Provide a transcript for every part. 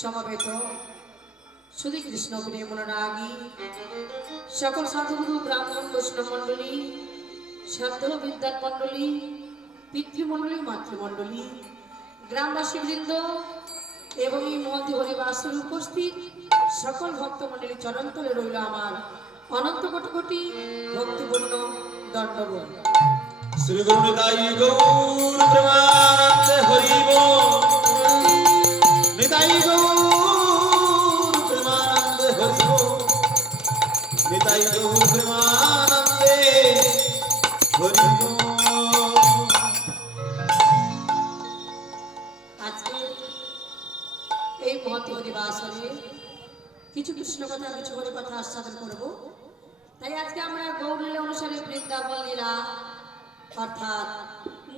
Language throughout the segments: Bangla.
সমবেত শুধু কৃষ্ণ প্রেম অনুরাগী সকল সাধুগুরু ব্রাহ্মণ বৈষ্ণব মণ্ডলী সাধ্য বিদ্যান মণ্ডলী পিতৃমণ্ডলী মাতৃমণ্ডলী গ্রামবাসী বৃন্দ এবং এই মহতি হরিবাসরে উপস্থিত সকল ভক্তমণ্ডলী চরণতলে রইল আমার অনন্ত কোটি কোটি ভক্তিপূর্ণ দণ্ডবোধ। শ্রী গুরু নিতাই গৌর প্রেমানন্দে হরি বল। নিতাই গৌর প্রেমানন্দে হরি বল। নিতাই গৌর প্রেমানন্দে হরি বল। আজকে এই মহতি হরিবাসরে কিছু কৃষ্ণ কথা কিছু হরি কথা আস্বাদন করব। তাই আজকে আমরা গৌর লীলা অনুসারে বৃন্দাবন লীলা অর্থাৎ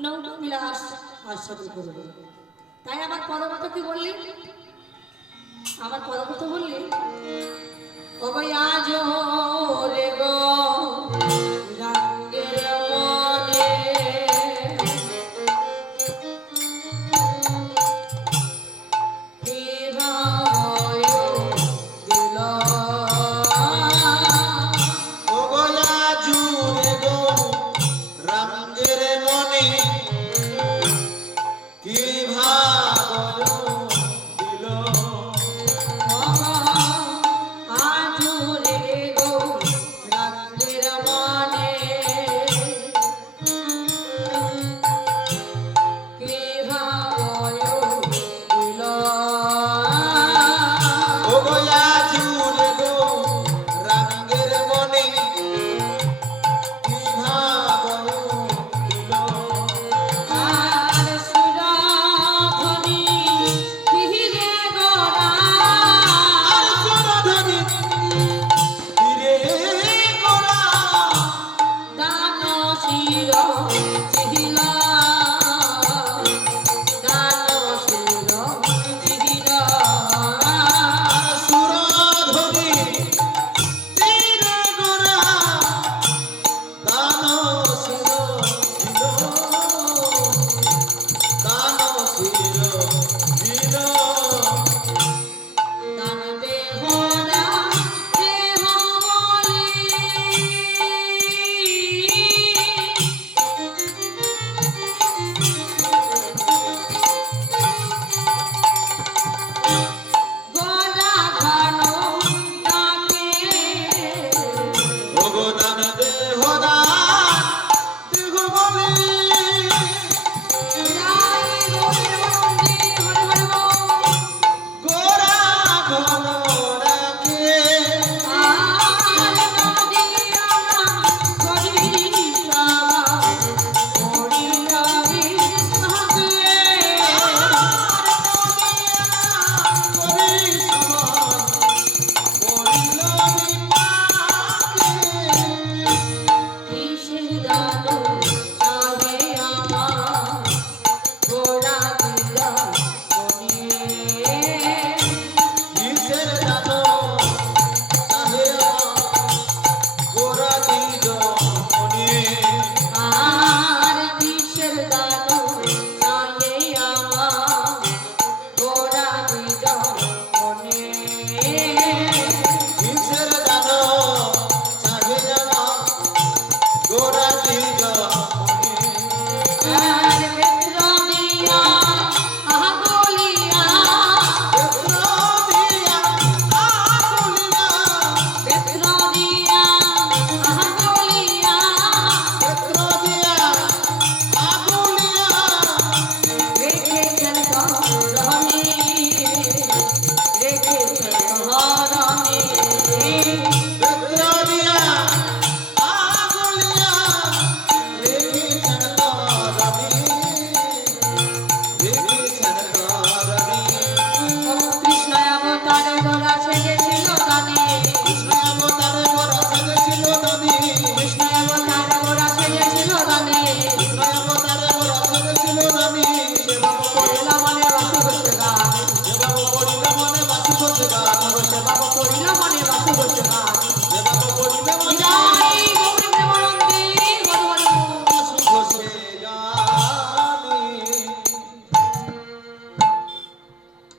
নৌকা বিলাস আস্বাদন করব। তাই আমার পরবত কি বললি, আমার পরবত বললি ও ভাই আজ রে গো রঙ্গের মনে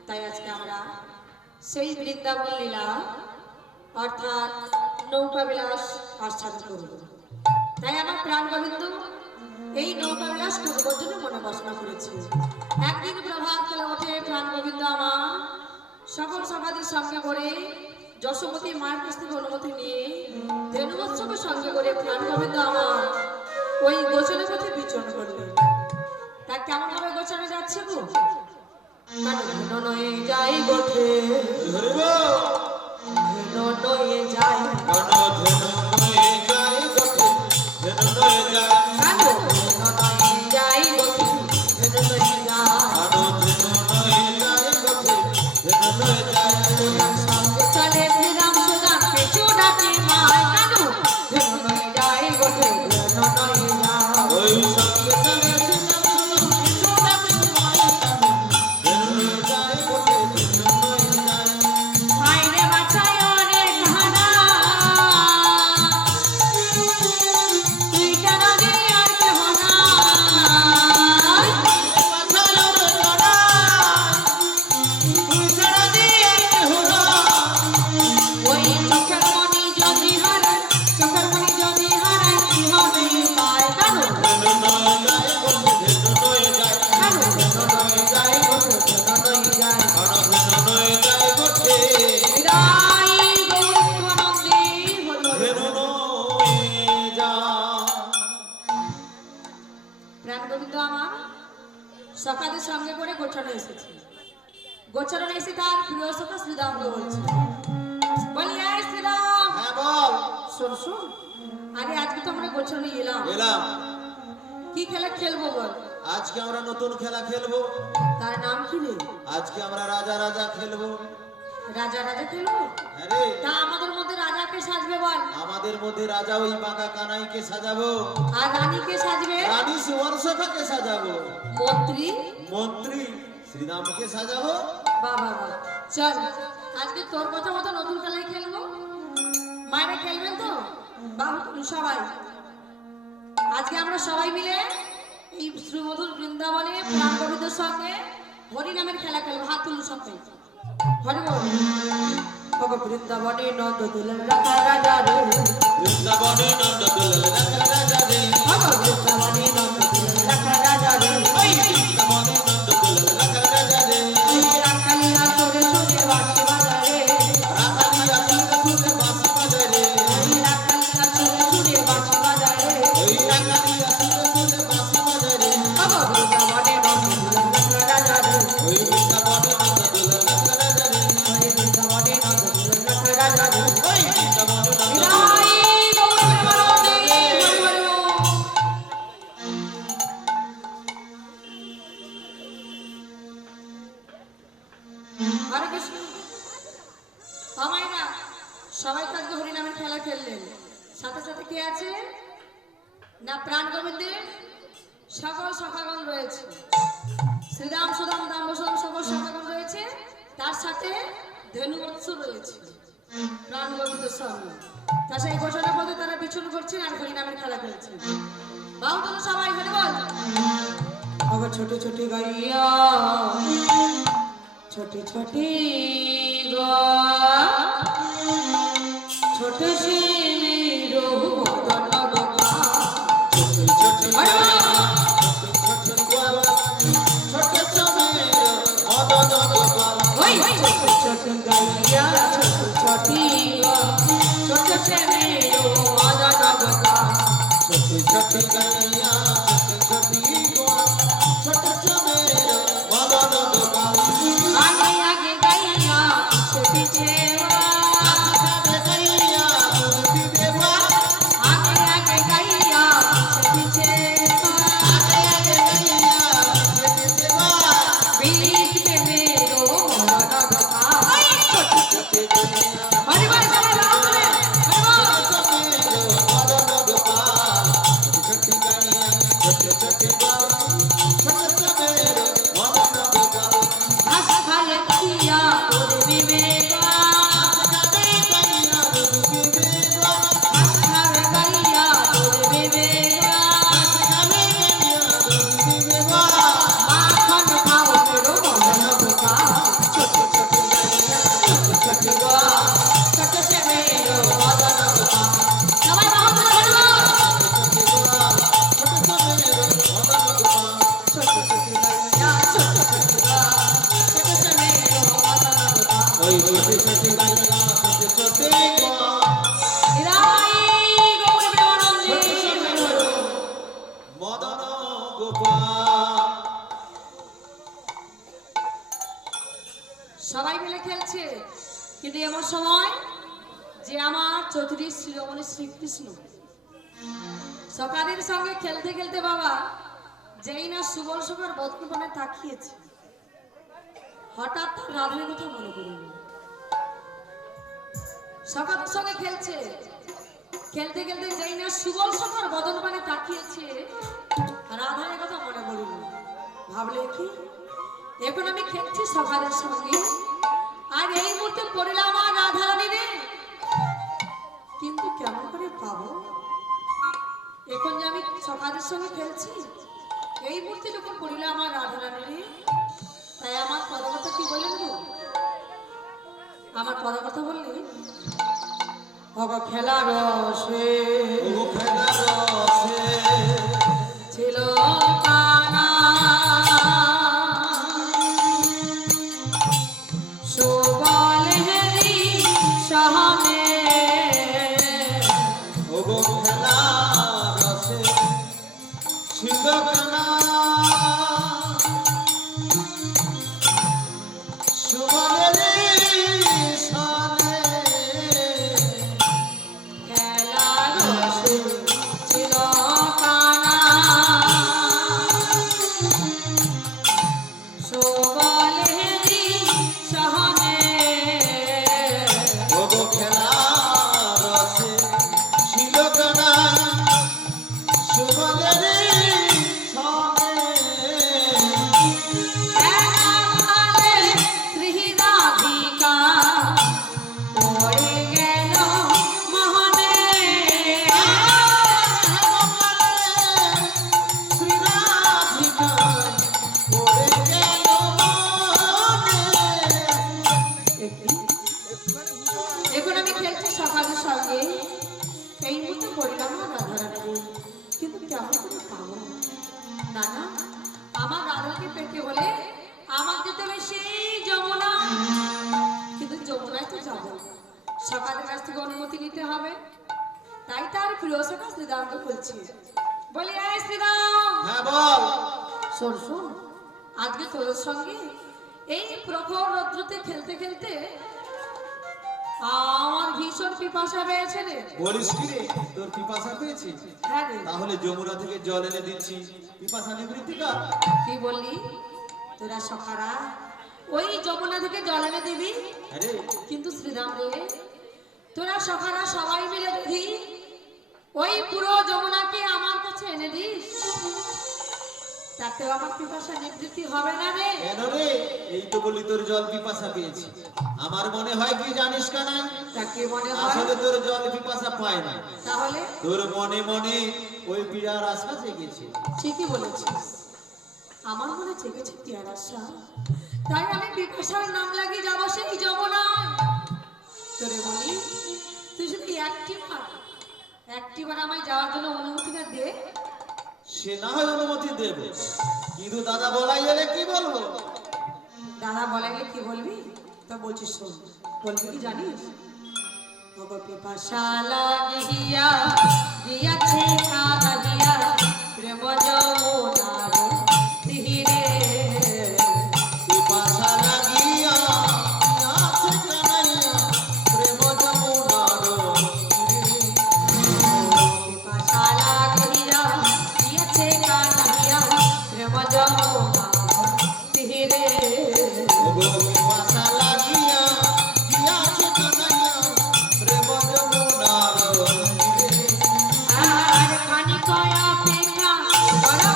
তাই আজকে আমরা সেই বৃন্দাবন লীলা অর্থাৎ নৌকা বিলাস আস্বাদন করব। তাই আমার প্রাণ গোবিন্দ এই নৌকা বিলাস করবার জন্য মনে বাসনা করেছে। একদিন প্রভাত কালে ওঠে প্রাণ গোবিন্দ আমার সকল সমাধির সঙ্গে করে যশোমতী মায়ের কাছ থেকে অনুমতি নিয়ে ধেনুবৎসকে সঙ্গে করে প্রাণ গোবিন্দ আমার ওই গোচরের পথে বিচরণ করলেন। তা কেমন ভাবে গোচরে যাচ্ছে গো? নয়ে যাই গোঠে ধরিব নয়ে যাই ধন ধেনু নয়ে যাই গোঠে ধেনু নয়ে যাই নয়ে যাই গোঠে নয়ে যাই ধন ধেনু নয়ে যাই গোঠে ধেনু নয়ে যাই সঙ্গে চলে শ্রীরাম সুদাম পেছু ডাকে মায় কানু নয়ে যাই গোঠে নয়ে যাই ওই সঙ্গে চলে শ্রীরাম সুদাম পিছু ডাকে মায়ের কানে ধেনু নয়ে যাই গোঠে ধেনু নয়ে যাই মাইরে বাছায় অনেক হানা তুই কেন দিই আর কেহ না ওই চোখের মনি যদি হারায় চোখের মনি যদি হারায় কি হবে পায় কানু কানু নয়ে যায় গোঠে নয়ে যায় বিদায় গৌরবানন্দে হলো প্রাণ গোবিন্দ আমার সকালের সঙ্গে করে গোচরণে এসেছে। গোচরণে এসে তার প্রিয় সখা শ্রীরামকে বলছে, বলি এই শ্রীরাম শোন শোন, আরে আজকে তো আমরা গোচরণে এলাম, কি খেলা খেলবো বল? আজকে আমরা নতুন খেলা খেলবো। তার নাম কি রে? আজকে আমরা রাজা রাজা খেলবো। রাজা রাজা খেলবো? হ্যাঁ রে, তা আমাদের মধ্যে রাজাকে সাজবে বল, আমাদের মধ্যে রাজা ওই বাঁকা কানাইকে সাজাবো, আর রানীকে সাজবে রানী সুবর্ণসখাকে সাজাবো, মন্ত্রী মন্ত্রী শ্রীরামকে সাজাবো। বাবা বাবা চল আজকে তোর কথা মতো নতুন খেলাই খেলবো। মায়েরা খেলবেন তো? বাবু তুমি সবাই আজকে আমরা সবাই মিলে এই শ্রীমধুর বৃন্দাবনে প্রাণ গোবিন্দের সঙ্গে হরি নামের খেলা খেলবো। হাত তুলুন সবাই। হরি বল। ভগ বৃন্দাবনে নন্দ দুলাল রাখা রাজা রে, বৃন্দাবনে নন্দ দুলাল রাখা রাজা রে, ভগ বৃন্দাবনে নন্দ দুলাল রাখা রাজা রে, ওই বৃন্দাবনে নন্দ দুলাল রাখা রাজা রে, এই রাখালিয়া সুরে সুরে বাঁশি বাজারে, রাখালিয়া সুরে সুরে বাঁশি বাজারে, এই রাখালিয়া সুরে সুরে বাঁশি বাজারে, ওই রাখালিয়া সুরে সুরে বাঁশি বাজারে, ভগ বৃন্দাবনে নন্দ দুলাল রাখা রাজা রে, ওই বৃন্দাবনে নন্দ দুলাল রাখা রাজা রে, ওই বৃন্দাবনে নন্দ দুলাল রাখা রাজা রে। ওই বৃন্দাবনে নন্দ বিদায় গৌরবানন্দে হরি হরি বল। হরে কৃষ্ণ। আমায় না সবাই তো আজকে হরিনামের খেলা খেললেন, সাথে সাথে কে আছে না প্রাণ গোবিন্দের সকল সখাগণ রয়েছে, শ্রীরাম সুদাম দাম বসুদাম সকল সখাগণ রয়েছে, তার সাথে ধেনুবৎস রয়েছে প্রাণ গোবিন্দের সঙ্গে। তা সেই ঘোষণার পথে তারা বিচরণ করছেন আর হরিনামের খেলা খেলছেন। বাবু তোলো সবাই হরি বল। अगर छोटी छोटी गैया छोटी छोटी छोटे से मेरो मदन गोपा छोटी गैया छोटी छोटी छोटे से मेरो मदन गोपा छोटी छोटी गैया छोटी छोटी छोटे छोटे मदन गोपाल आगे आगे गैया पीछे पीछे आगे गैया मूर्ति देवा आगे आगे गैया पीछे पीछे आगे गैया मूर्ति देवा बीच में मेरो मदन गोपा छोटी छोटी गैया हरि बोल सभी लोग बोले हरि बोल। मदन गोपाल छोटी छोटी गैया ওই ছোটে ছোটে গাইয়া ছোটে ছোটে গা নিরাই গৌর প্রেমানন্দে। ছোটে ছোটে হলো মদন গোপাল। সবাই মিলে খেলছে, কিন্তু এমন সময় যে আমার চৌধুরী শিরোমণি শ্রীকৃষ্ণ সকালের সঙ্গে খেলতে খেলতে বাবা যেই না সুবল সুবল বর্তমানে তাকিয়েছে, হঠাৎ তার রাধার কথা মনে পড়ে গেল। সকালের সঙ্গে খেলছে, খেলতে খেলতে যেই না সুবল সুবল বদন পানে তাকিয়েছে, রাধার কথা মনে পড়ল। ভাবলে কি, এখন আমি খেলছি সকালের সঙ্গে, আর এই মুহূর্তে পড়লাম আমার রাধা রানী রে, কিন্তু কেমন করে পাবো? এখন যে আমি সকালের সঙ্গে খেলছি, এই মুহূর্তে যখন পড়লাম আমার রাধা রানী রে, তাই আমার পদকথা কি বললেন গো? আমার পদকথা বললেন, অগ খেলা রসে ও খেলা রসে ছিল কানা সুবলেরি সহনে ও খেলা রসে ছিল কানা সুবলের সনে খেলা রসে ছিল কানা সুবলেরি সহনে ও খেলা রসে ছিল কানা সুবলের সনে একালে শ্রীরাধিকা পড়ে গেল মোহনে এখন আমি খেলছি সকালের সঙ্গে, এই মুহূর্তে পড়লাম না রাধারানী, কিন্তু কেমন করে পাবো? না না, আমার রাধাকে পেতে হলে আমার যেতে হবে সেই যমুনা, কিন্তু যমুনায় তো যাবো, সকালের কাছ থেকে অনুমতি নিতে হবে। তাই তার প্রিয় সখা শ্রীরামকে বলছি, বলি এই শ্রীরাম, হ্যাঁ বল। শোন শোন, আজকে তোর সঙ্গে এই প্রখর রৌদ্রতে খেলতে খেলতে আমার ভীষণ পিপাসা পেয়েছে রে। বলিস কি রে, তোর পিপাসা পেয়েছি? হ্যাঁ রে। তাহলে যমুনা থেকে জল এনে দিচ্ছি, পিপাসা নিবৃত্তি কর। কি বললি? তোরা সখারা ওই যমুনা থেকে জল এনে দিবি, আরে কিন্তু শ্রীরাম রে, তোরা সখারা সবাই মিলে যদি ওই পুরো যমুনাকে আমার কাছে এনে দিস, তাতেও আমার পিপাসা নিবৃত্তি হবে না রে। কেন রে? এই তো বলি তোর জল পিপাসা পেয়েছি। আমার মনে হয় কি জানিস কানা, তাকে মনে হয় আসলে তোর জল পিপাসা পায় না, তাহলে তোর মনে মনে ওই পীড়ার আশা জেগেছে। ঠিকই বলেছিস, আমার মনে জেগেছে টিয়ার আশা, তাই আমি পিপাসার নাম লাগিয়ে যাবো সেই যমুনায়। তোরে বলি, তুই শুধু একটিবার আমায় যাওয়ার জন্য অনুমতিটা দে। সে না হয় অনুমতি দেব, কিন্তু দাদা বলাই এলে কি বলবো? দাদা বলাইলে কি বলবি? তো বলছিস শোন, বলবি কি জানিস? ওগো পিপাসা লাগিয়া গিয়াছে কাঁদিয়া প্রেম যমুনার তীরে। পিপাসা লাগিয়া আছে কানাইয়া প্রেম যমুনার তীরে। পিপাসা লাগিয়া গিয়াছে কাঁদিয়া প্রেম যমুনার তীরে। ওগো পিপাসা লাগিয়া আছে কানাইয়া প্রেম যমুনার তীরে। আর খানিক অপেক্ষা করো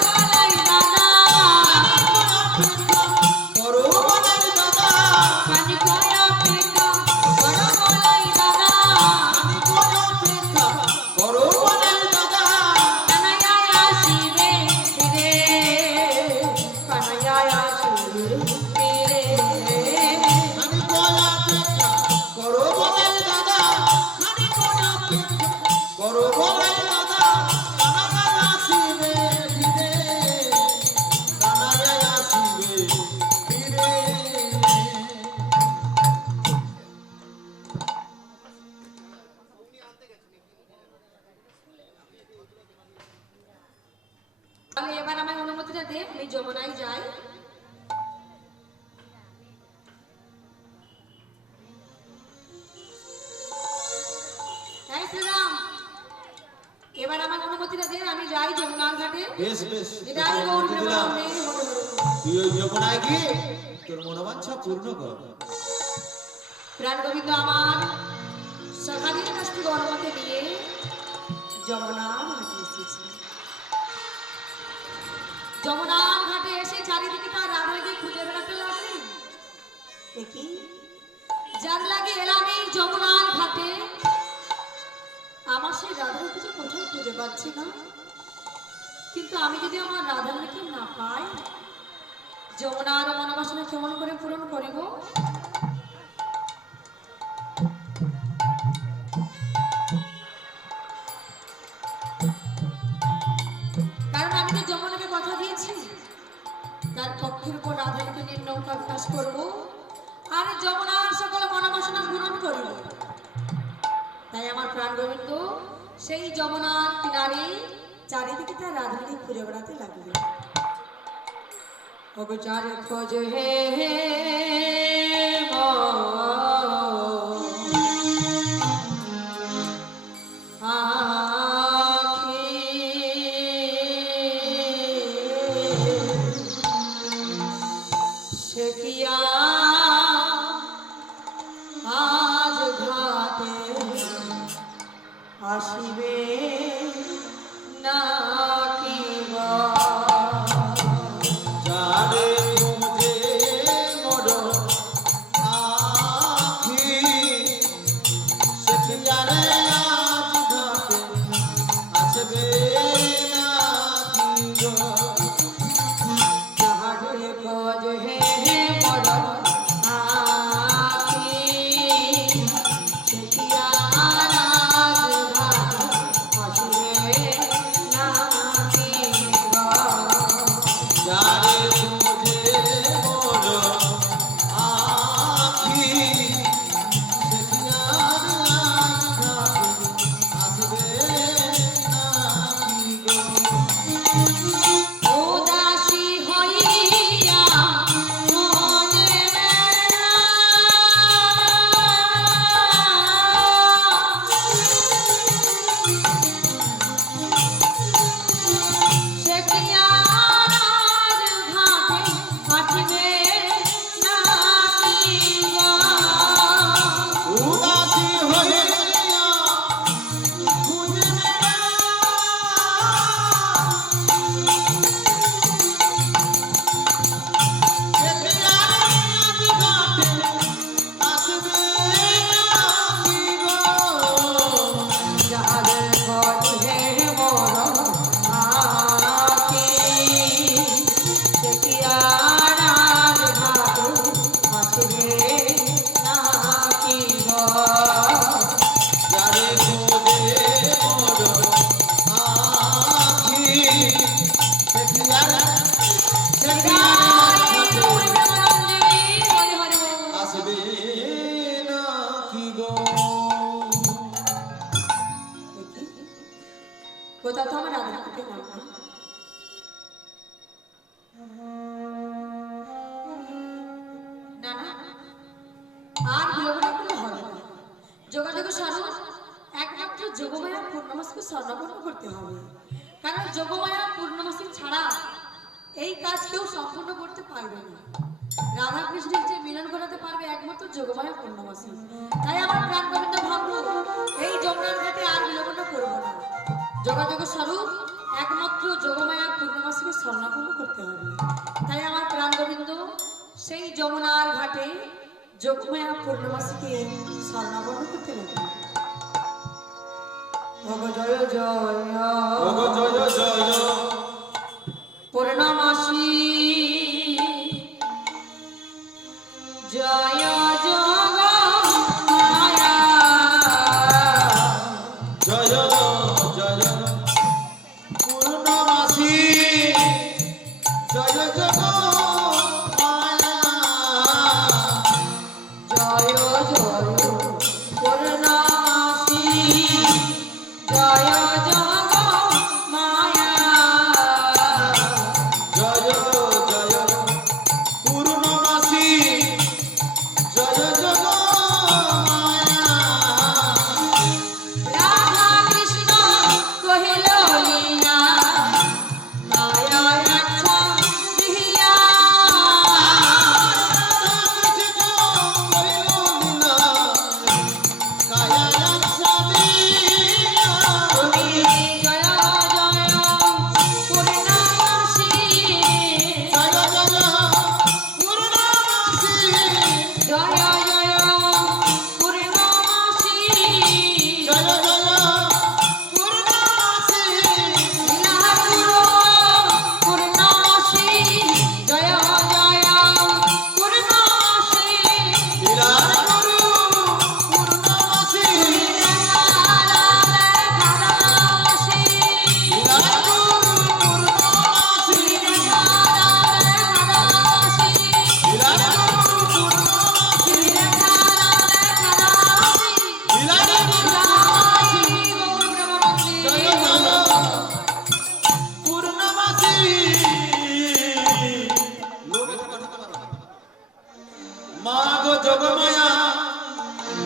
যমুনায় যাই। এই শ্রীরাম, এবার আমার অনুমতিটা দে, আমি যাই যমুনার ঘাটে। বেশ বেশ, এটাই গৌর প্রেমানন্দে হবে। তুই ওই যমুনায় গিয়ে তোর মনোবাঞ্ছা পূর্ণ কর। প্রাণ গোবিন্দ আমার সখাদের কাছ থেকে অনুমতি নিয়ে যমুনার ঘাটে এসেছি। যমুনার ঘাটে এসে চারিদিকে তার রাধাকে খুঁজে বেড়াতে লাগলেন। দেখি যার লাগে এলাম এই যমুনার ঘাটে, আমার সেই রাধার কিছু কোথাও খুঁজে পাচ্ছি না। কিন্তু আমি যদি আমার রাধাকে না পাই, যমুনার মনোবাসনা কেমন করে পূরণ করিব? কারণ আমি তো যমুনাকে কথা দিয়েছি, তার পক্ষের উপর রাধাকে নিয়ে নৌকা বিকাশ করব আর যমুনার সকল মনোবাসনা পূরণ করব। তাই আমার প্রাণ গোবিন্দ সেই যমুনার কিনারে চারিদিকে তার রাধাকে ঘুরে বেড়াতে লাগলো। অবচার খোঁজ হে আসিবে না কিবা যারে খুঁজে মোর আখি, সে কি আরে আজ ঘাটে আসবে নাকি গো? যাহারে খোঁজ হে মোর আখি, সে কি আর আজ ঘাট আসিবে না কিবা। যারে খুঁজে মোর আখি, সে কি আর আজ ঘাটে আসবে নাকি গো? উদাসী হইয়া মনে বেড়া, সে কি আর আজ ঘাটে আসিবে না কিবা। উদাসী হইয়া খুঁজে বেড়া, সে কি আর আজ ঘাটে আসবে নাকি গো? যাহারে খোঁজ হে মোর আখি, সে কি আর আজ ঘাটে আসিবে না কিবা। যারে খুঁজে মোর আখি, সে কি আর আসবে নাকি গো? কোথাও তো আমার রাধা করতে পারবো না। না না, আর বিলম্ব করলে হবে না। যোগাযোগের স্বরূপ একমাত্র যোগমায়া পূর্ণমাসকে স্বর্ণপন্ন করতে হবে। কারণ যোগমায়া পূর্ণমাসী ছাড়া এই কাজ কেউ সম্পূর্ণ করতে পারবে না। রাধা কৃষ্ণের যে মিলন করাতে পারবে একমাত্র যোগমায়া পূর্ণমাসী। তাই আমার প্রাণ গোবিন্দ ভাবলো এই যমুনার ঘাটে আর বিলম্ব করবো না। যোগাযোগের স্বরূপ একমাত্র যোগমায়া পূর্ণমাসীকে স্বর্ণপন্ন করতে হবে। তাই আমার প্রাণ গোবিন্দ সেই যমুনার ঘাটে যোগমায়া পূর্ণমাসীকে স্বর্ণপন্ন করতে লাগলো। ভগ জয় জয় ওগো জয় জয় পূর্ণমাসী জয় জগ মায়া জয় জয় পূর্ণমাসী, জয় জগ মায়া, জয় জয় পূর্ণমাসী জয় জগ মায়া জয়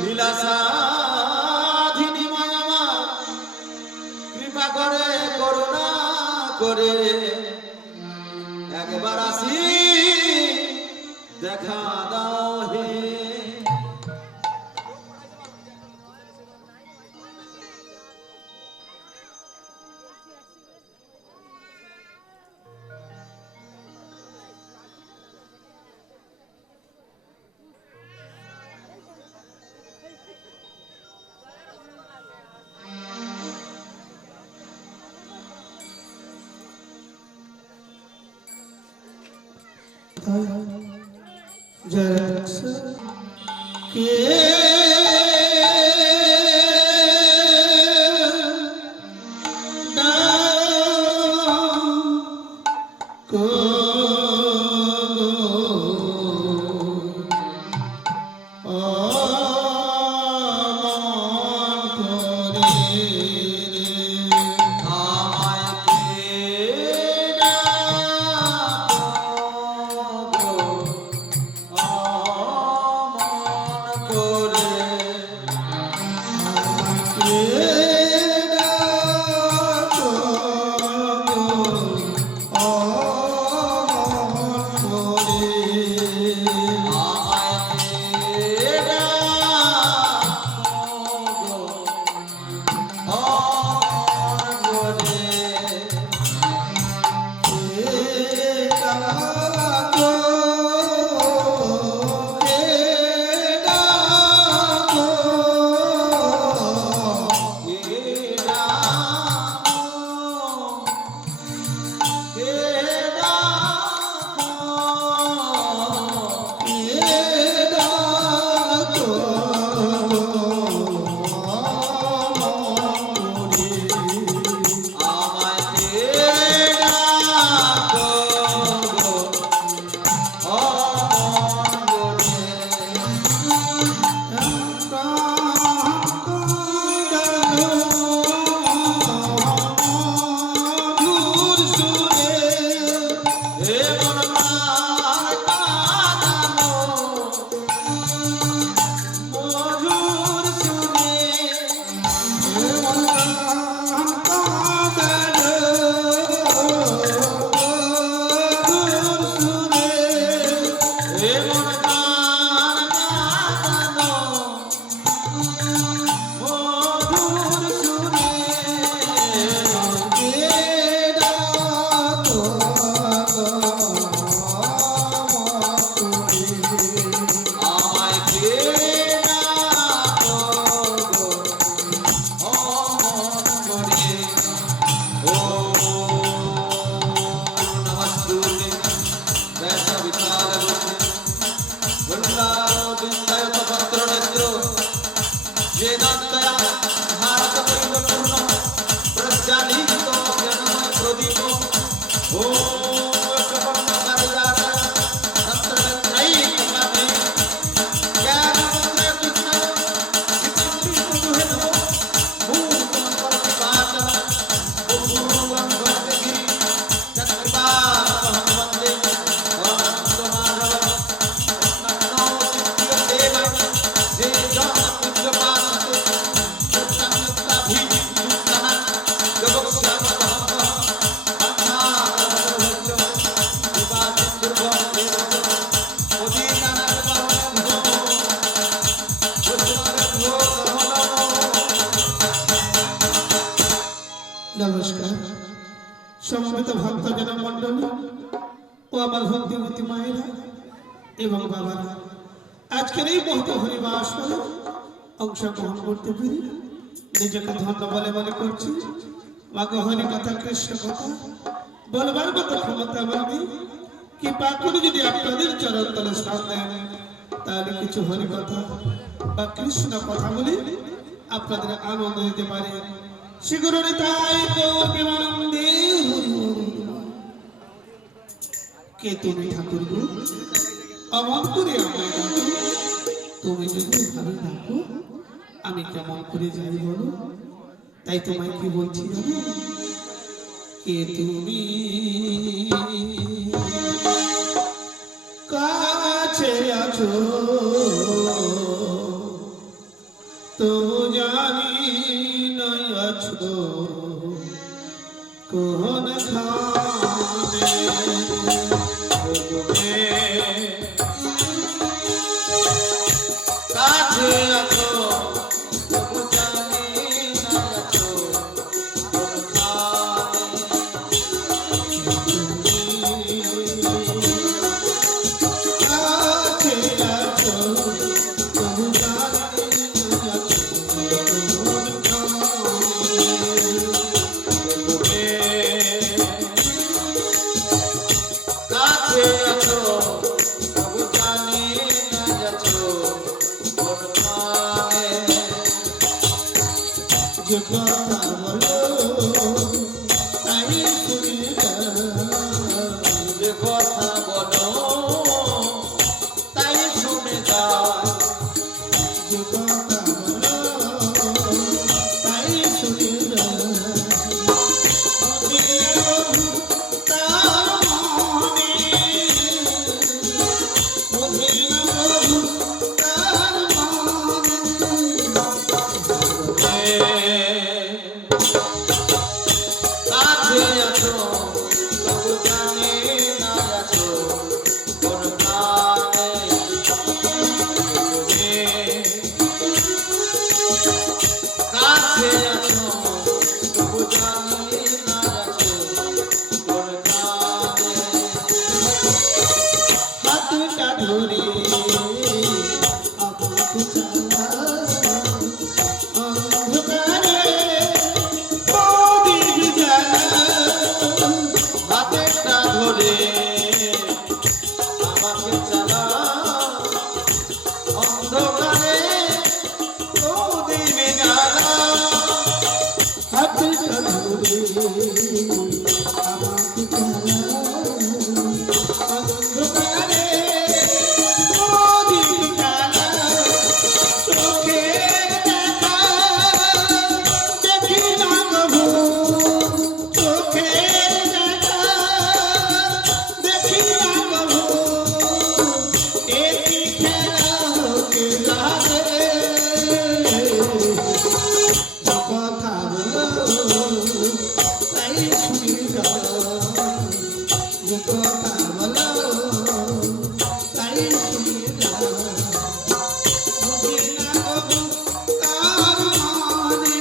লীলাসাধিনী মায়ামা কৃপা করে করুণা করে একবার আসি দেখা দাও হে। নমস্কার সমবেত ভক্তজন মণ্ডলী ও আমার ভক্তিমতী মায়েরা এবং বাবারা, আজকের এই মহৎ হরিবাস অংশগ্রহণ করতে পেরে নিজেকে ধন্য বলে মনে করছি। মাকে হরি কথা, কৃষ্ণ কথা বলবার মতো ক্ষমতা আমার নেই। কি পাকুনি যদি আপনাদের চরণ তলে স্থান দেন, তাহলে কিছু হরি কথা বা কৃষ্ণ কথা বলে আপনাদের আনন্দ দিতে পারে। শিগুরুনি তাই প্রেমানন্দে কে তুমি ঠাকুর গো, অমন করে আমায় ডাকো। তুমি যদি ভাবে ডাকো আমি কেমন করে যাই বলো। তাই তোমায় কি বলছি জানো, কে তুমি কাছে আছো তো জানি নাই আছো কোন খানে তুমি কাছে আছো তবু জানি না আছো যে কথা বলো আমি শুনে যে কথা বলো তাই শুনে যায় যে কথা বলো তাই শুনে তার মনে তার কাছে আছো তবু জানি না আছো কোন কানে কাছে আছো তবু জানি না আছো কোন কানে হাতটা ধরে আমাকে চালা অন্ধকারে প্রদীপ জ্বালা হাতেরটা ধরে আমাকে চালা অন্ধকারে প্রদীপ জ্বালা হাতটা ধরে আমাকে চালা অন্ধকারে প্রদীপ জ্বালা চোখের দেখা দেখি না কভু চোখের দেখা দেখি না কভু এটি খেলা কে লাগে যে কথা বলো তাই শুনি যে কথা বলো তাই শুনি বুঝি না কবু তার মানে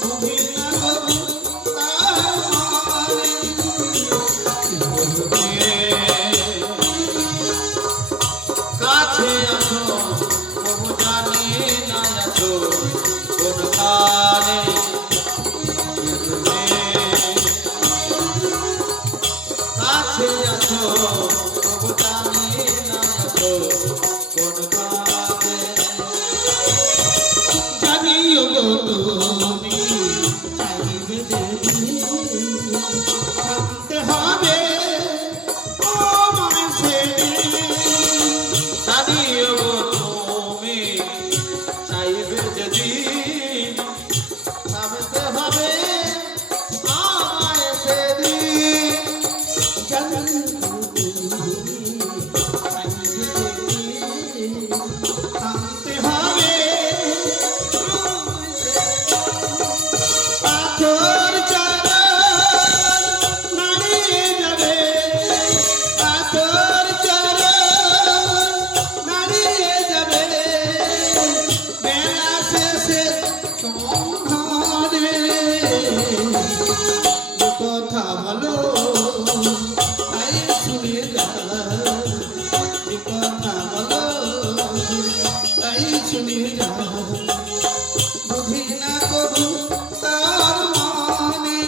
বুঝি না কবু তার মানে কাছে আছো তবু জানি না আছো কোন কানে কাছে আছো তবু জানি না আছো কোন কানে জানিও গো তুমি চাইবে যদি থাকতে হবে ও মানুষের জানিও গো তুমি চাইবে যদি থামতে হবে আমায় সেদিন থাকতে হবে পাথর চারা নাড়িয়ে যাবে পাথর চারা নাড়িয়ে যাবে বেলা শেষে সন্ধানে যে কথা বলো তাই শুনে যা যে কথা বলো তাই শুনে যা বুঝি না কবু তার মানে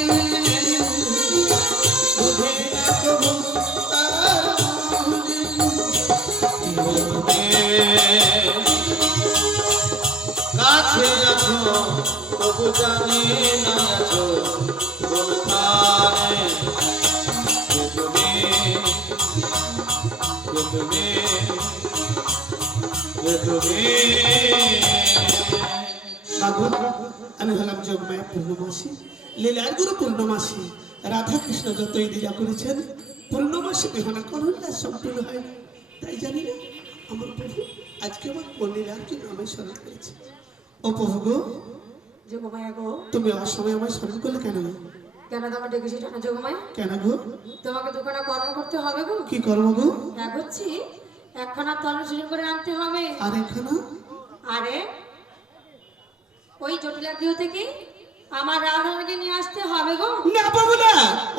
বুঝি না কবু তার মানে কাছে আছো তবু জানি না আছো কোন কানে তুমি বাবু আমি হলাম যোগমায় পূর্ণমাসী লীলার গুরু পূর্ণমাসী রাধা কৃষ্ণ যতই লীলা করেছেন পূর্ণমাসী বিহনা করুন না সম্পূর্ণ হয় না তাই জানি না আমার প্রভু আজকে আমার কন্যার কি নামে স্মরণ করেছে। ও প্রভু গো, যোগমায়া গো, তুমি অসময় আমার স্মরণ করলে কেন গো? কেন তোমার ডেকেছি না যোগমায়া? কেন গো? তোমাকে দোকানে কর্ম করতে হবে গো। কি কর্ম গো? এগোচ্ছি, একখানা তন্ন শুরু করে আনতে হবে। আর এখানে আরে ওই জটিলা গৃহ থেকে আমার রাধাকে নিয়ে আসতে হবে গো। না পাবো না,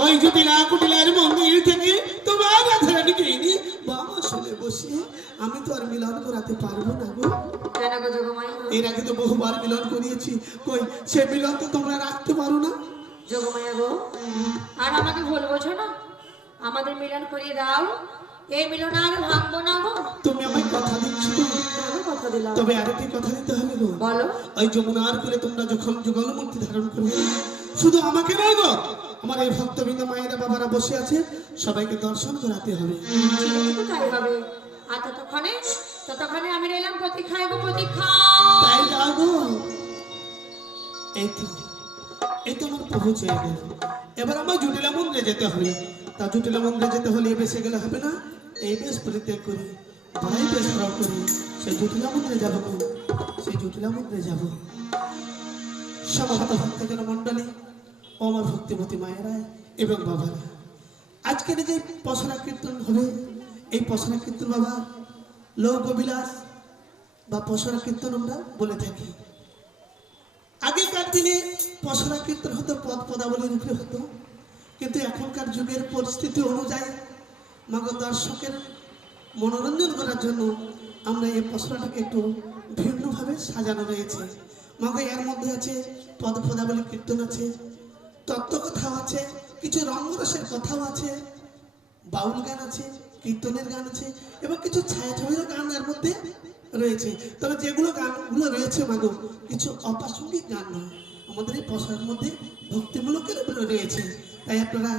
ওই জটিলা কুটিলার মন্দির থেকে তোমার রাধারানীকে এনে বাবা শুনে বসে আমি তো আর মিলন করাতে পারবো না গো। কেন গো যোগমায়া? এর আগে তো বহুবার মিলন করিয়েছি, কই সে মিলন তো তোমরা রাখতে পারো না। যোগমায়া গো, আর আমাকে ভুল বোঝো না, আমাদের মিলন করিয়ে দাও। এই মিলন আর ভাঙবো না গো। তুমি আমায় কথা দিচ্ছ তো? আমি কথা দিলাম। তবে আরেকটি কথা দিতে হবে গো। বলো। ওই যমুনার করে তোমরা যখন যুগল মূর্তি ধারণ করবে, শুধু আমাকে নয় গো, আমার এই ভক্তবৃন্দ মায়েরা বাবারা বসে আছে, সবাইকে দর্শন করাতে হবে। ঠিক আছে তো, তাই হবে। আর ততক্ষণে আমি রইলাম প্রতীক্ষায় গো, প্রতীক্ষা। তাই যাও গো। এই তো আমার প্রভু চেয়ে গেল। এবার আমার জটিলা মন্দিরে যেতে হবে। তা জটিলা মন্দিরে যেতে হলে এই বেশে গেলে হবে না, এই বেশ পরিত্যাগ করি, ভাই বেশ প্রয়োগ করি, সেই জটিলা মন্দিরে যাবো গো, সেই জটিলা মন্দিরে যাবো। সমস্ত ভক্তজন মন্ডলী ও আমার ভক্তিমতী মায়েরা এবং বাবারা, আজকের যে পসরা কীর্তন হবে, এই পসরা কীর্তন বাবা লৌকবিলাস বা পসরা কীর্তন আমরা বলে থাকি। আগেকার দিনে পসরা কীর্তন হতো পদ পদাবলীর উপরে হতো, কিন্তু এখনকার যুগের পরিস্থিতি অনুযায়ী মাগো দর্শকের মনোরঞ্জন করার জন্য আমরা এই পসরাটাকে একটু ভিন্নভাবে সাজানো রয়েছে। মাগো এর মধ্যে আছে পদ পদাবলী কীর্তন আছে, তত্ত্বকথাও আছে, কিছু রঙ্গরসের কথাও আছে, বাউল গান আছে, কীর্তনের গান আছে এবং কিছু ছায়াছবিরও গান এর মধ্যে রয়েছে। তবে যেগুলো গানগুলো রয়েছে মাগো কিছু অপ্রাসঙ্গিক গান নয়, আমাদের এই পসরার মধ্যে ভক্তিমূলকের রয়েছে। তাই আপনারা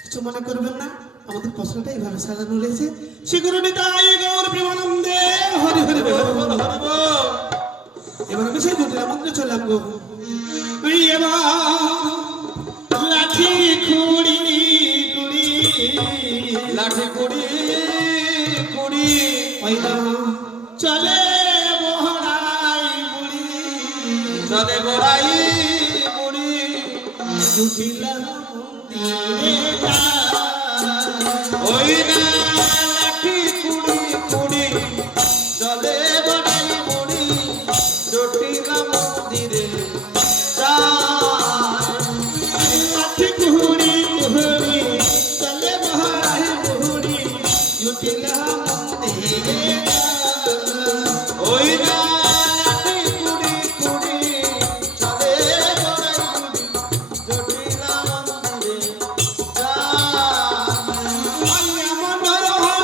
কিছু মনে করবেন না, আমাদের পসরাটা এইভাবে সাজানো রয়েছে। সেগুলো তাই গৌর প্রেমানন্দে হরি হরি বল। এবার আমি সেই জটিলা মন্দিরে চললাম গো। এবার লাঠি কুড়ি কুড়ি, লাঠি কুড়ি কুড়ি, ওই না চলে বহরাই বুড়ি, চলে গোড়াই বুড়ি, জটিলা মন্দিরে যায়। ওই না লাঠি কুড়ি কুড়ি, চলে গোড়াই বুড়ি, জটিলা মন্দিরে যায়। লাঠি কুড়ি কুড়ি, চলে বহরাই বুড়ি, জটিলা মন্দিরে যায়। ওই না লাঠি কুড়ি কুড়ি, চলে গোড়াই বুড়ি, জটিলা মন্দিরে যায়। আইয়া মনোহর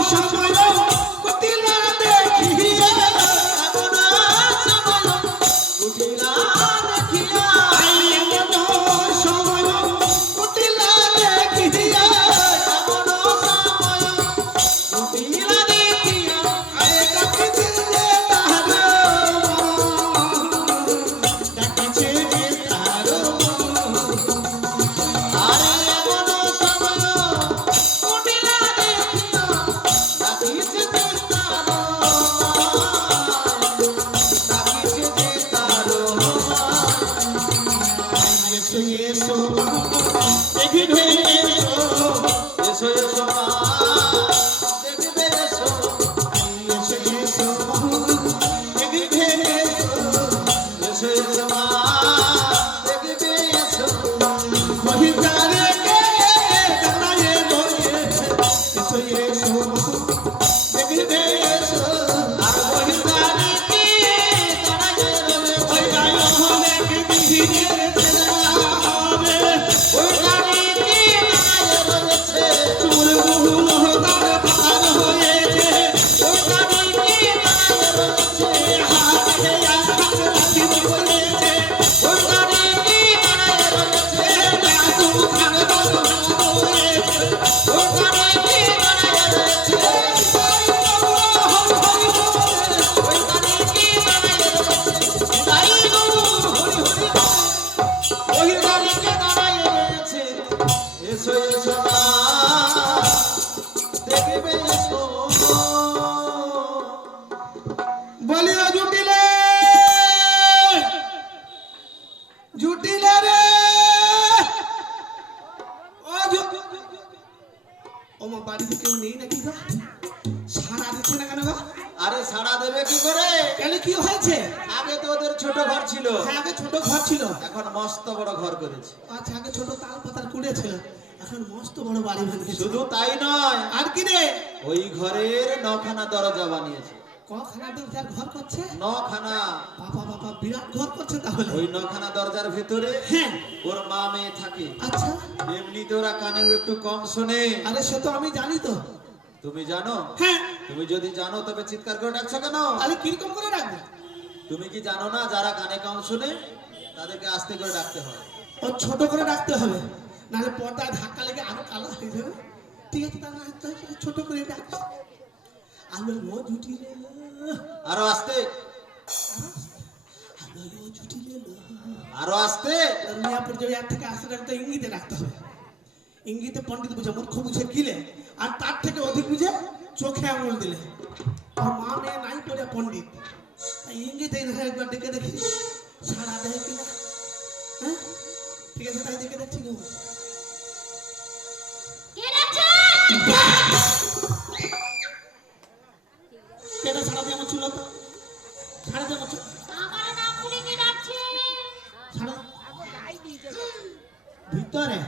বলিও জুটিলে জুটিলে রে ও মা বাড়িতে কেউ নেই নাকি গো? সারা দিচ্ছে না কেন গো? আরে সাড়া দেবে কি করে? কেন কি হয়েছে? আগে তো ওদের ছোট ঘর ছিল, হ্যাঁ আগে ছোট ঘর ছিল। এখন মস্ত বড় ঘর করেছে। আচ্ছা আগে ছোট তাল পাতার কুড়ে ছিল, এখন মস্ত বড় বাড়ি বানিয়েছে। শুধু তাই নয়, আর কি রে? ওই ঘরের 9খানা দরজা বানিয়েছে। কখানা দরজার ঘর করছে? 9খানা। বাবা বাবা বিরাট ঘর করছে তাহলে। ওই 9খানা দরজার ভেতরে হ্যাঁ ওর মা মেয়ে থাকে। আচ্ছা এমনিতে ওরা কানেও একটু কম শোনে। আরে সে তো আমি জানি তো। তুমি জানো? হ্যাঁ তুমি যদি জানো তবে চিৎকার করে ডাকছো কেন? তাহলে কিরকম করে রাখবো? তুমি কি জানো না যারা কানে কম শোনে তাদেরকে আস্তে করে ডাকতে হয়? ও ছোট করে রাখতে হবে, নাহলে পর্দায় ধাক্কা লেগে আরো কালো হয়ে যাবে। ঠিক আছে তাহলে ছোট করে ডাকছি। আলো ও জুটি রে লো, আরো আস্তে, আলো ও জুটি রে লো। আরো আস্তে। মিয়াপুর যে এক থেকে আসতে রাখতে ইঙ্গিতে রাখতে হবে। ইঙ্গিতে পণ্ডিত বুঝে, মূর্খ বুঝে কিলে, আর তার থেকে অধিক বুঝে চোখে আঙুল দিলে। আর মা মেয়ে নাই পড়ে পণ্ডিত, তাই ইঙ্গিতে একবার ডেকে দেখি সারা দেয় কিনা। হ্যাঁ ঠিক আছে তাই দেখে দেখছি গো। কেটে সারা দিয়ে আমার চুল তো সারা দিয়ে আমার চুল আমার নাম করে কে ডাকছে? সারা ভিতরে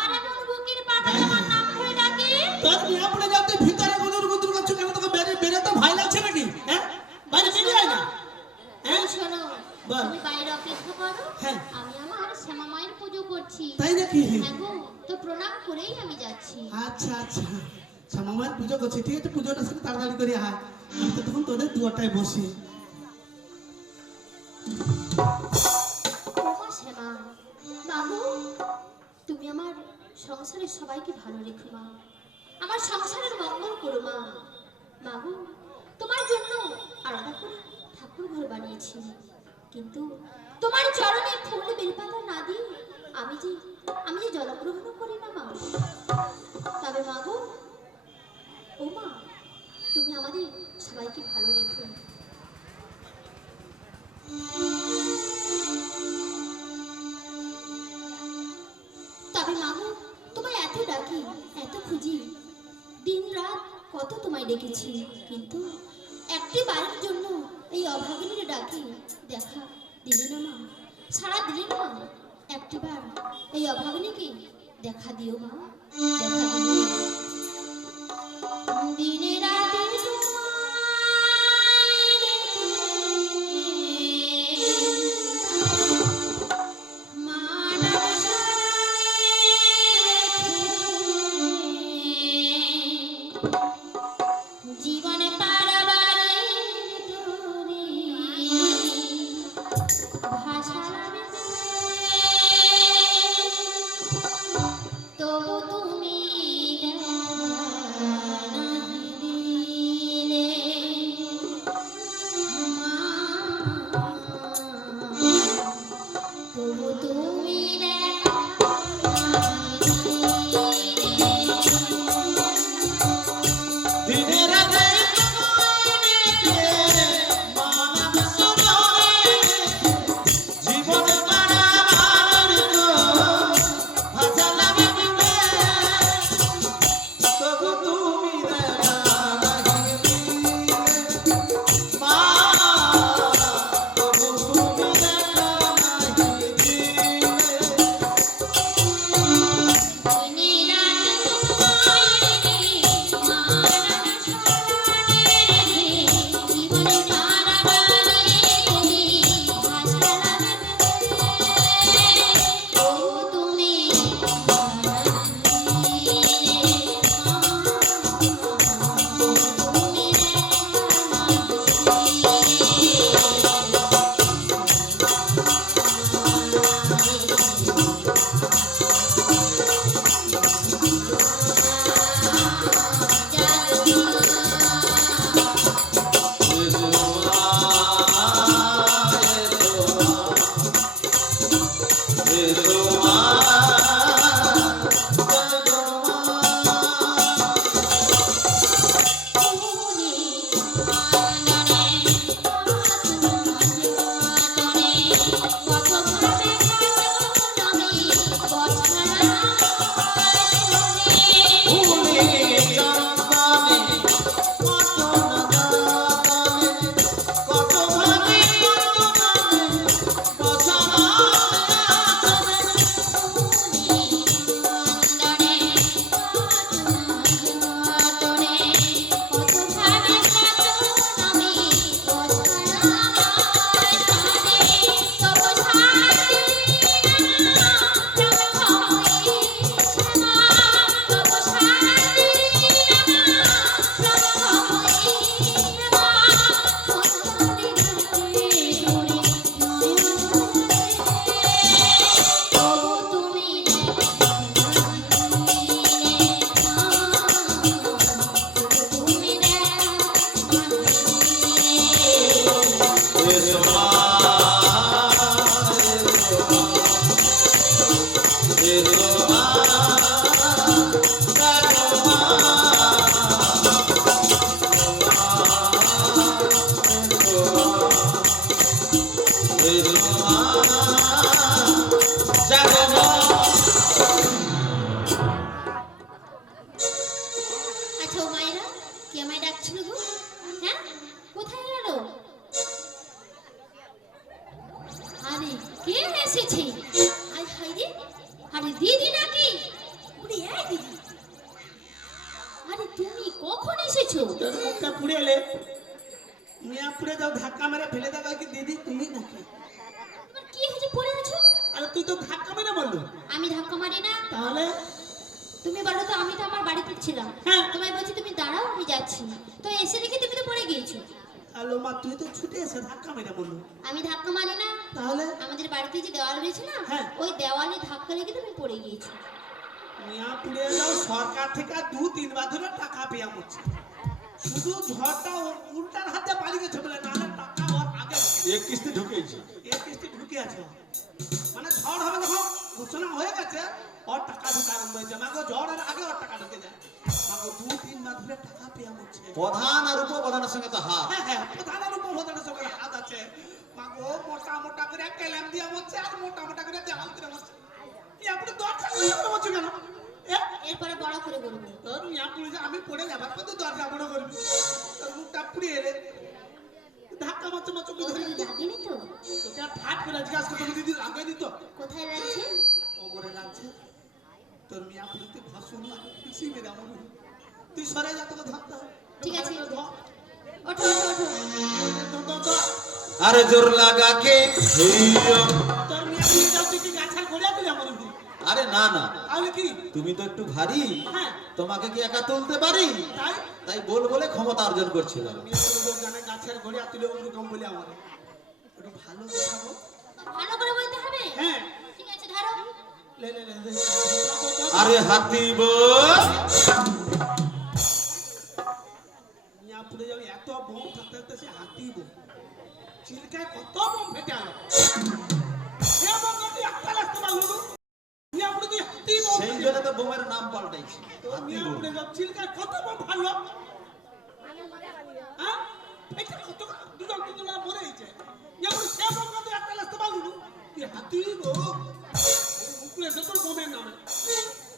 আর এমন বুকের পাটা আমার নাম করে ডাকে? তোর নিয়ে পড়ে যাতে ভিতরে গুদুর গুদুর করছো কেন? তোকে বেরে বেরে তো ভয় লাগছে নাকি? হ্যাঁ বাইরে বেরিয়ে আয় না। হ্যাঁ শোনো, বল। তুমি বাইরে অপেক্ষা করো, হ্যাঁ। আমি আমার শ্যামা মায়ের পুজো করছি। তাই নাকি? হ্যাঁ গো, তো প্রণাম করেই আমি যাচ্ছি। আচ্ছা আচ্ছা শ্যামামায়ের পুজো করছি, ঠিক আছে পুজোটা সেটা তাড়াতাড়ি করে আয়। আমি তো তখন তোদের দুয়ারটায় বসি। ওমা শ্যামা, বাবু তুমি আমার সংসারের সবাইকে ভালো রেখো মা, আমার সংসারের মঙ্গল করো মা। বাবু তোমার জন্য আলাদা করে ঠাকুর ঘর বানিয়েছি, কিন্তু তোমার চরণে ফুল বেলপাতা না দিয়ে আমি যে জলগ্রহণ করি না মা। তবে মা গো, ও মা তুমি আমাদের সবাইকে ভালো রেখো। তবে মা গো, তোমায় এত ডাকি এত খুঁজি, দিন রাত কত তোমায় ডেকেছি, কিন্তু একটি বারের জন্য এই অভাগিনীর ডাকি দেখা দিলে না মা, সারা দিলে না মা। একটি বার এই অভাগিনীকে দেখা দিও মা, দেখা দিও। দিনে রাতে জীবনে পারাবারে ভাষা তবু তুমি দিলে তবু তুমি দিনে রাতে তোমায় ডেকে মানব সুররে এসো মা, এসো মা, জাগো মা, এসো মা, জাগো মা। আচ্ছা ও মায়েরা কে আমায় ডাকছিল গো? হ্যাঁ কোথায় গেল? আরে কে এসেছে? আয় হায় রে, আরে দিদি নাকি? ওরে এই দিদি, আরে তুমি কখন এসেছো? তোর মুখটা পুড়ে এলে মিয়া পুড়ে যাও, ধাক্কা মেরে ফেলে দেওয়া কি দিদি তুমি নাকি? তোমার কি হয়েছে পড়ে আছো? আরে তুই তো ধাক্কা মেরে বললো, আমি ধাক্কা মারি না। তাহলে তুমি বলো তো, আমি তো আমার বাড়িতে ছিলাম। হ্যাঁ। তোমায় বলছি তুমি দাঁড়াও আমি যাচ্ছি, তো এসে দেখি তুমি তো পড়ে গিয়েছো। আলো মা তুই তো ছুটে এসে ধাক্কা মেরে বললো, আমি ধাক্কা মারি না। তাহলে আমাদের বাড়িতে যে দেওয়াল রয়েছে না, হ্যাঁ। ওই দেওয়ালে ধাক্কা লেগে তুমি পড়ে গিয়েছো। মিয়া পুড়ে যাও, সরকার থেকে 2-3 বার ধরে টাকা পেয়ে হচ্ছে, শুধু ঝড়টা উল্টার হাতে পালিয়ে গেছে বলে, নাহলে টাকা ওর আগে এক কিস্তি ঢুকেছি। এই কিস্তি ঢুকে আছে। মানে ঝড় হবে যখন ঘোষণা হয়ে গেছে, ওর টাকা ঢুকা আরম্ভ হয়েছে। মাগো ঝড়ের আগে ওর টাকা ঢুকে যায়। মাগো 2-3 বার ধরে টাকা পেয়ে হচ্ছে। প্রধান আর উপপ্রধানের সঙ্গে তো হাত। হ্যাঁ হ্যাঁ, প্রধানের উপপ্রধানের সঙ্গে হাত আছে। মাগো মোটা মোটা করে কেলাম দিয়ে হচ্ছে, আর মোটা মোটা করে দেওয়াল দিয়ে হচ্ছে। আপনি দরজা করে হচ্ছে কেন? এরপরে বড় করে বলবো। তোর মিয়া পুড়ে যে আমি পড়ে যাবার পর তো দরজা বড় করবি, তোর মুখটা পুড়ে এলে ধাক্কা মারছে মাত্র ও দিদি লাগেনি তো? তোকে আর ঠাট করে জিজ্ঞাসা করতে দিদি লাগাই দিত, কোথায় লাগছে? কোমরে লাগছে। তোর মিয়া পুড়িতে ভাসুন লাগে, পিছি মেরে আমার তুই সরে যা, তোকে ধরতে হবে। ঠিক আছে। ধর। ওঠো ওঠো ওঠো। ধর, ধর, ধর। আরে জোর লাগা কে হেইয়ো। তোর মিয়া পুড়ে যাও, তুই কি গাছাল গড়িয়া দিলি আমার উপর? আরে না না, তাহলে কি? তুমি তো একটু ভারী, হ্যাঁ তোমাকে কি একা তুলতে পারি? তাই তাই বল বলে ক্ষমতা অর্জন করছিলাম। মিয়া পুড়ে জানে গাছের গড়িয়া তুলে উঠে কম বলে আমার একটু ভালো দেখাবো। ভালো করে বলতে হবে। হ্যাঁ ঠিক আছে ধরো। লে লে লে লে। আরে হাতি বল। মিয়া পুড়ে যাবে, এত বোম থাকতে থাকতে সে হাতি বোম চিলকায় কত বোম ফেটে আলো। সে বোম যদি একটা লাগতে পারলো না, মিয়া পুড়ে তুই হাতি বোম। সেই জন্য তো বোমের নাম পাল্টাইছি, তো হাতি মিয়া বোম। পুড়ে যাবে, চিলকায় কত বোম ফাড়লো। হ্যাঁ এটা কত দুজন দুজন মরে গেছে। মিয়া পুড়ে সে বোম যদি একটা লাগতে পারলো না, তুই হাতি বোম উপরে সে তোর বোমের নামে।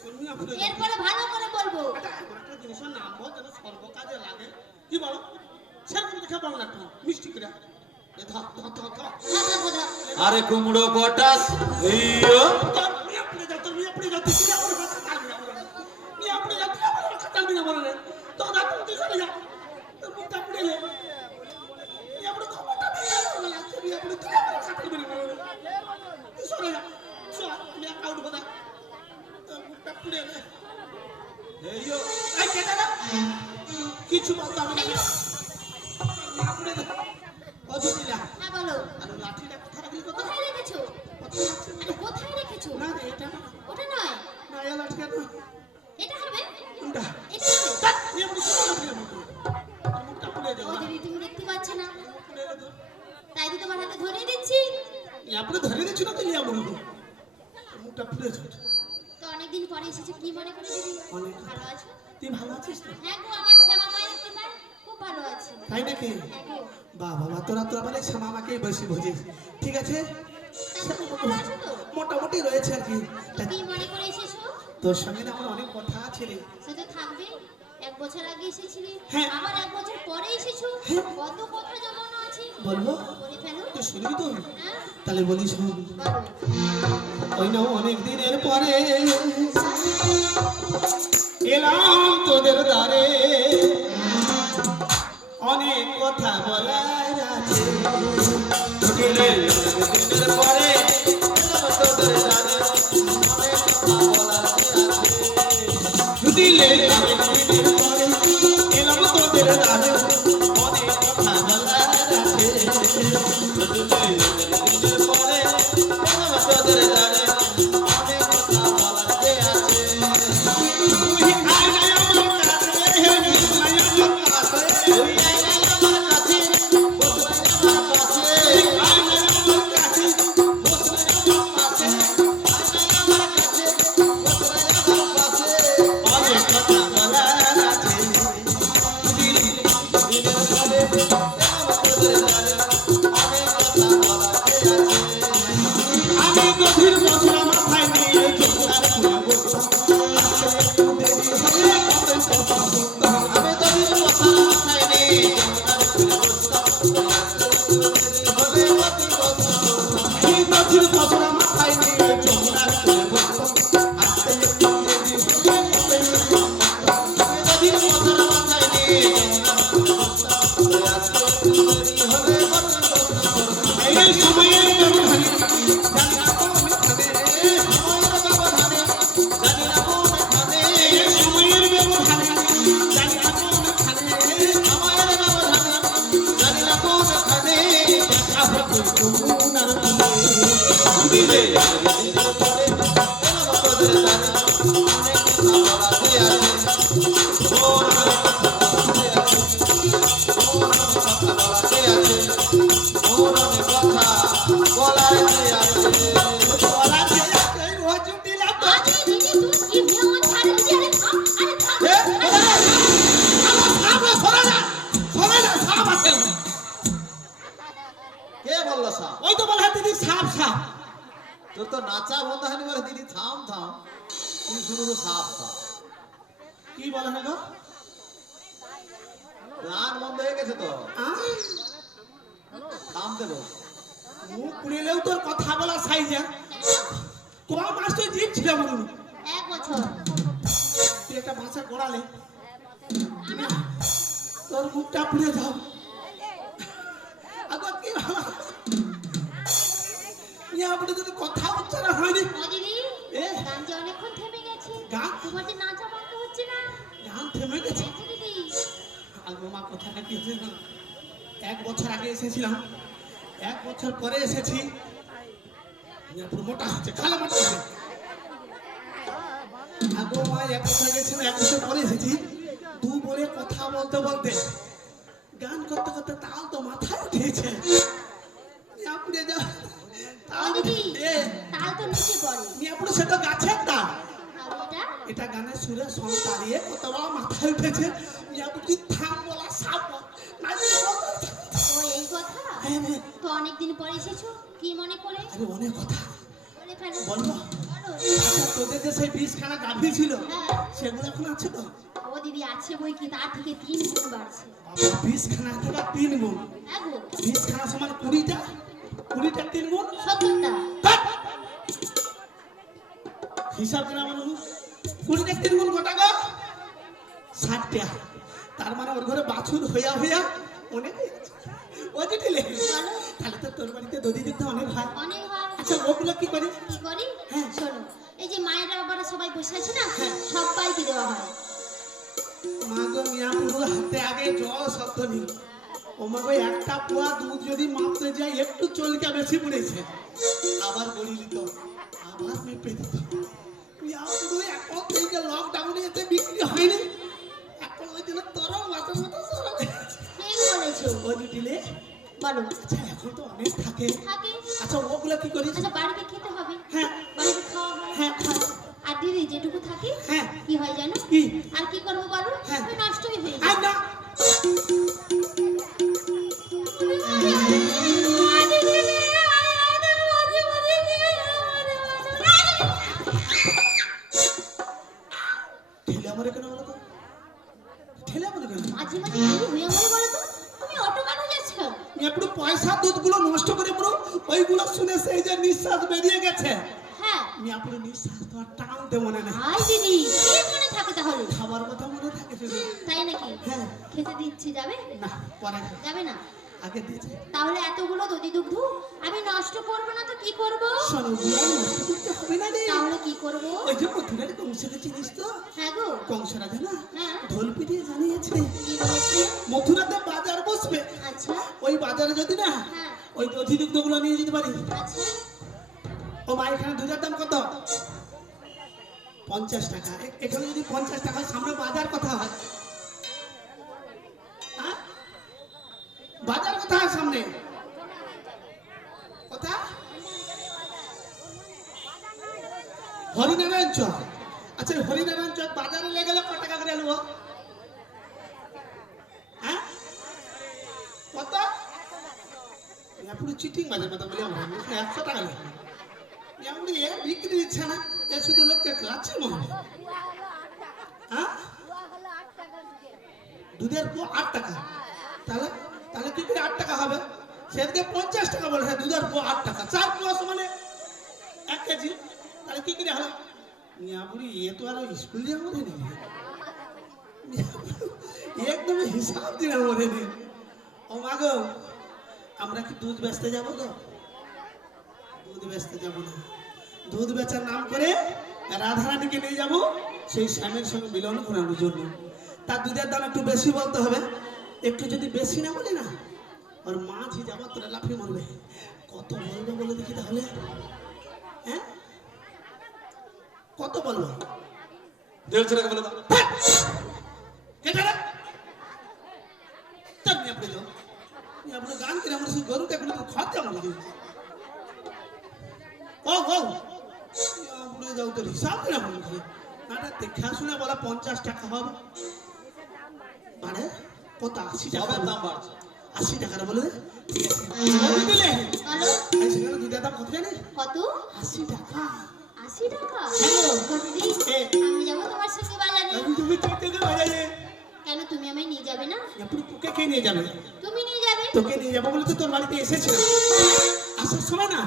তোর মিয়া পুড়ে যাবে। এরপরে ভালো করে বলবো। একটা জিনিসের নাম বল যেন সর্বকাজে লাগে। কি বলো? সেরকম দেখে বল না একটু মিষ্টি করে। এ ধর ধর ধর ধর। ধর ধর ধর ধর। আরে কুমড়ো পটাস হেইয়ো। তোর মিয়া পুড়ে যাও, তোর মিয়া পুড়ে যাও, তুই কি আমার কথা চালবি না বলে? মিয়া পুড়ে যাও, তুই আমার কথা চালবি না বলে? তোর দাঁত তুই সরে যা। তোর মুখটা পুড়ে লে। মিয়া পুড়ে খবরটা দিয়ে বলে লাগছে, মিয়া পুড়ে তুই আমার কথা চালবি না বলে? তুই সরে যা। সর, মিয়া কাউড কথা। তোর মুখটা পুড়ে লে। হেইয়ো। এই কেটে না। কিছু বলতে হবে না। মিয়া পুড়ে যা। অজুদিলা। হ্যাঁ বলো। আর লাঠিটা কোথায় রাখলি কোথায়? কোথায় রেখেছো? আরে কোথায় রেখেছো? না রে, এটা না। ওটা নয়, না, এই লাঠিটা না। এটা হবে। কোনটা? এটা হবে। ধ্যাৎ, নিয়ে মুখ পুড়ে যাবে মুখ। তোর মুখটা পুড়ে যাবে ও না। দিদি তুমি দেখতে পাচ্ছ না, পুড়ে যাবে তো। তাই তো তোমার হাতে ধরিয়ে দিচ্ছি। ইয়া পুরো ধরে দিচ্ছি না তো ইয়া বলবো। তোর মুখটা পুড়ে যাবে। তো অনেকদিন পরে এসেছে, কি মনে করে দিদি? অনেক। ভালো আছো? তুই ভালো আছিস তো? হ্যাঁ গো, আমার শ্যামা মায়ের কৃপায় খুব ভালো আছি। তাই নাকি? হ্যাঁ গো। বাহ বাবা, তোরা তোরা মানে শ্যামামাকেই বেশি বুঝিস। ঠিক আছে, তা তুমি ভালো আছো তো? মোটামুটি রয়েছে আর কি। তো কি মনে করে এসেছো? তোর সঙ্গে না আমার অনেক কথা আছে রে। সে তো থাকবে। 1 বছর আগে এসেছিলে, হ্যাঁ। আবার 1 বছর পরে এসেছো। কত কথা জমানো আছে, বলবো? বলে ফেলো। তুই শুনবি তো? হ্যাঁ তাহলে বলিস শোন। বলো। ওই না অনেক দিনের পরে এলাম তোদের দ্বারে, অনেক কথা বলার আছে। ছুটিলে দিনের পরে এলাম তোদের দ্বারে, অনেক কথা বলার আছে। দিলে অনেক দিনের পরে এলাম তোদের দ্বারে, অনেক কথা বলার আছে। ছুটিলে দিনের পরে এলাম তোদের দ্বারে, অনেক কথা বলার আছে। তুই আয় না আমার কাছে, আয় আমার কাছে। তুই আয় আমার কাছে, বসবাই আমার পাশে। বসরা মাথায় নিয়ে যমুনার তীরে বসতো আসতে একটু দেরি হলে কতই নদীর বছর মাথায় নিয়ে যমুনার তীরে বসতাম আসতে একটু দেরি হলে এই সময়ের ব্যবধানে জানি না কোনখানে সময়ের ব্যবধানে জানি না কোনখানে এই সময়ের ব্যবধানে জানি না কোনখানে সময়ের ব্যবধানে জানি না কোনখানে দেখা হতো যমুনার তীরে দিলে দিনের পরে কেন তোদের জানি অনেক কথা বলাতে আছে ওর অনেক কথা বলাতে আছে ওর অনেক কথা বলাতে আছে ওর অনেক কথা বলাতে আছে বলা যে এই হজুটি লাগতো আরে দিদি তুই কি ভেঙে আমার ছাড়ে দিদি আরে থাম আরে থাম আমার সামনে সরে না সাপ আছে কে বললো সাপ ওই তো বলা দিদি সাপ তোর তো নাচা বন্ধ হয়নি বলে দিদি থাম থাম তুই শুধু তো সাপ সাপ কি বলে না গো গান বন্ধ হয়ে গেছে তো থামতে বল মুখ পুড়িলেও তোর কথা বলা সাইজা কোন মাস তুই জিপ ছিল বলুন 1 বছর তুই একটা বাঁচা গড়ালে তোর মুখটা পুড়ে যাও আগো কি ভালো আপনি যদি কথা উচ্চারণ হয়নি ও দিদি এ গান যে অনেকক্ষণ থেমে গেছে গান? তোমার যে নাচা বন্ধ হচ্ছে না গান থেমে গেছে হয়েছে দিদি আগো মা কথাটা কি হয়েছে না 1 বছর আগে এসেছিলাম 1 বছর পরে এসেছি পুরো মোটা হচ্ছে খালা মোটা হচ্ছে আগো মা 1 বছর গেছিল 1 বছর পরে এসেছি দু বলে কথা বলতে বলতে গান করতে করতে তাল তো মাথায় উঠেছে আপনি যাও ও দিদি এ তাল তো নিচে পড়ে আপনি সেটা গাছের তাল আর এটা এটা গানের সুরে সং তাড়িয়ে কত বড় মাথায় উঠেছে আপনি থাম বলা সাপ ও এই কথা তো অনেকদিন পরে এসেছো কি মনে করে আরে অনেক কথা বলে ফেলো বলবো বলো আচ্ছা তোদের যে সেই 20খানা গাভী ছিল হ্যাঁ সেগুলো এখন আছে তো ও দিদি আছে বই কি তার থেকে 3 গুণ বাড়ছে 20খানা থেকে 3 গুণ হ্যাঁ গো 20খানা সমান 20টা 20টা 3 গুণ 70টা ধ্যাৎ! হিসাব করে আমার 20টা 3 গুণ কটা গো 60টা তার মানে ওর ঘরে বাছুর হইয়া হইয়া অনেক হয়ে গেছে। ও যে ঠেলে বলো তাহলে তো তোর বাড়িতে দধি দিতে অনেক হয় অনেক হয় আচ্ছা ওগুলো কি করে কি করি হ্যাঁ। শোনো এই যে মায়েরা বাবারা সবাই বসে আছে না সবাইকে দেওয়া হয় মা গো মিয়া পুরো হাতে আগে জল শব্দ নেই ও মা গো একটা পোয়া দুধ যদি মাপতে যায় একটু চলকা বেশি পড়েছে আবার বলি দিত আবার মেপে দিত মিয়া পুরো এখন এই যে লকডাউনে এতে বিক্রি হয়নি এখন ওই দিন তোর মাথার মতো সরা ঠিক বলেছো ও জুটিলে বলো আচ্ছা এখন তো অনেক থাকে থাকে আচ্ছা ওগুলো কি করিস আচ্ছা বাড়িতে খেতে হবে হ্যাঁ বাড়িতে খাওয়া হয় হ্যাঁ খাও। আর দিদি যেটুকু থাকে হ্যাঁ কি হয় জানো কি আর কি করবো বলো হ্যাঁ। ওই নষ্টই হয়ে আর যায় না ঠেলে আমারে কেন বলো তো ঠেলে আমারে কেন মাঝে মাঝে কি হয়ে মরে বলো তো তুমি অটো কাটো যাচ্ছ মেয়ে পুরো পয়সা দুধগুলো নষ্ট করে পুরো ওইগুলো শুনে সেই যে নিঃশ্বাস বেরিয়ে গেছে হ্যাঁ মেয়ে পুরো নিঃশ্বাস তো আর টানতে মনে নেই হাই দিদি কি মনে থাকে তাহলে খাবার কথা মনে থাকে শুধু তাই নাকি হ্যাঁ খেতে দিচ্ছি যাবে না পরে খাও। যাবে না আগে দিয়েছে তাহলে এতগুলো দধি দুগ্ধ আমি নষ্ট করবো না তো কি করব সরগুলো নষ্ট করতে হবে না রে তাহলে কি করব ওই যে মথুরার কংসকে চিনিস তো হ্যাঁ গো কংস রাজা না হ্যাঁ ঢোল পিটিয়ে জানিয়েছে কি বলেছে মথুরাতে বাজার বসবে আচ্ছা ওই বাজারে যদি না হ্যাঁ ওই দধিযুক্তগুলো নিয়ে যেতে পারি আচ্ছা ও মা এখানে দুধের দাম কত 50 টাকা এখানে যদি 50 টাকা হয় সামনে বাজার কথা হয় হ্যাঁ? বাজার কথা হয় সামনে কথা হরিনারায়ণ চক আচ্ছা হরিনারায়ণ চক বাজারে লেগে গেলে কত টাকা করে নেবো হ্যাঁ কত পুরো চিটিং বাজার কথা বলি আমরা 100 টাকা নেবো এমনি বিক্রি দিচ্ছে না এ শুধু লোককে খেলাচ্ছে মনে হয় হ্যাঁ দুধের পো 8 টাকা তাহলে তাহলে কি করে 8 টাকা হবে সেদিকে 50 টাকা বলে দুধের পো 8 টাকা 4 পোয়া মানে শিখেছি তাহলে কি করে হলো মিয়া বুড়ি এ তো আর স্কুল যাওয়ার মধ্যে নেই একদম হিসাব দিনের মধ্যে নেই ও মা গো আমরা কি দুধ বেচতে যাবো তো দুধ বেচতে যাবো না দুধ বেচার নাম করে রাধারানীকে নিয়ে যাব সেই স্বামীর সঙ্গে মিলন করানোর জন্য তার দুধের দাম একটু বেশি বলতে হবে একটু যদি বেশি না বলি না ওর মাঝি যাবো তোরা লাফিয়ে মারবে কত বলবো বলে দেখি তাহলে হ্যাঁ কত বলবো 150 টাকা বলে দাও কেটে রে তোর নিয়ে আপনি যাও আপনি গান করে আমার সেই গরুটা এখন খাতে আমার ও আপনি যাও তোর হিসাব করে আমার ঘরে নাটা দেখা শুনে বলা 50 টাকা হবে মানে কত 80 টাকা সবের দাম বাড়ছে 80 টাকা বলে দে ঠিক আছে কত দিলে বলো এই সেখানে দুধের দাম কত জানি কত 80 টাকা 80 টাকা হ্যালো। দিদি এ। আমি যাবো তোমার সঙ্গে বাজারে আমি তুমি থেকে বাজারে কেন তুমি আমায় নিয়ে যাবে না আপনি তোকে কে নিয়ে যাবে তুমি নিয়ে যাবে তোকে নিয়ে যাবো বলে তো তোর বাড়িতে এসেছিল আসার সময় না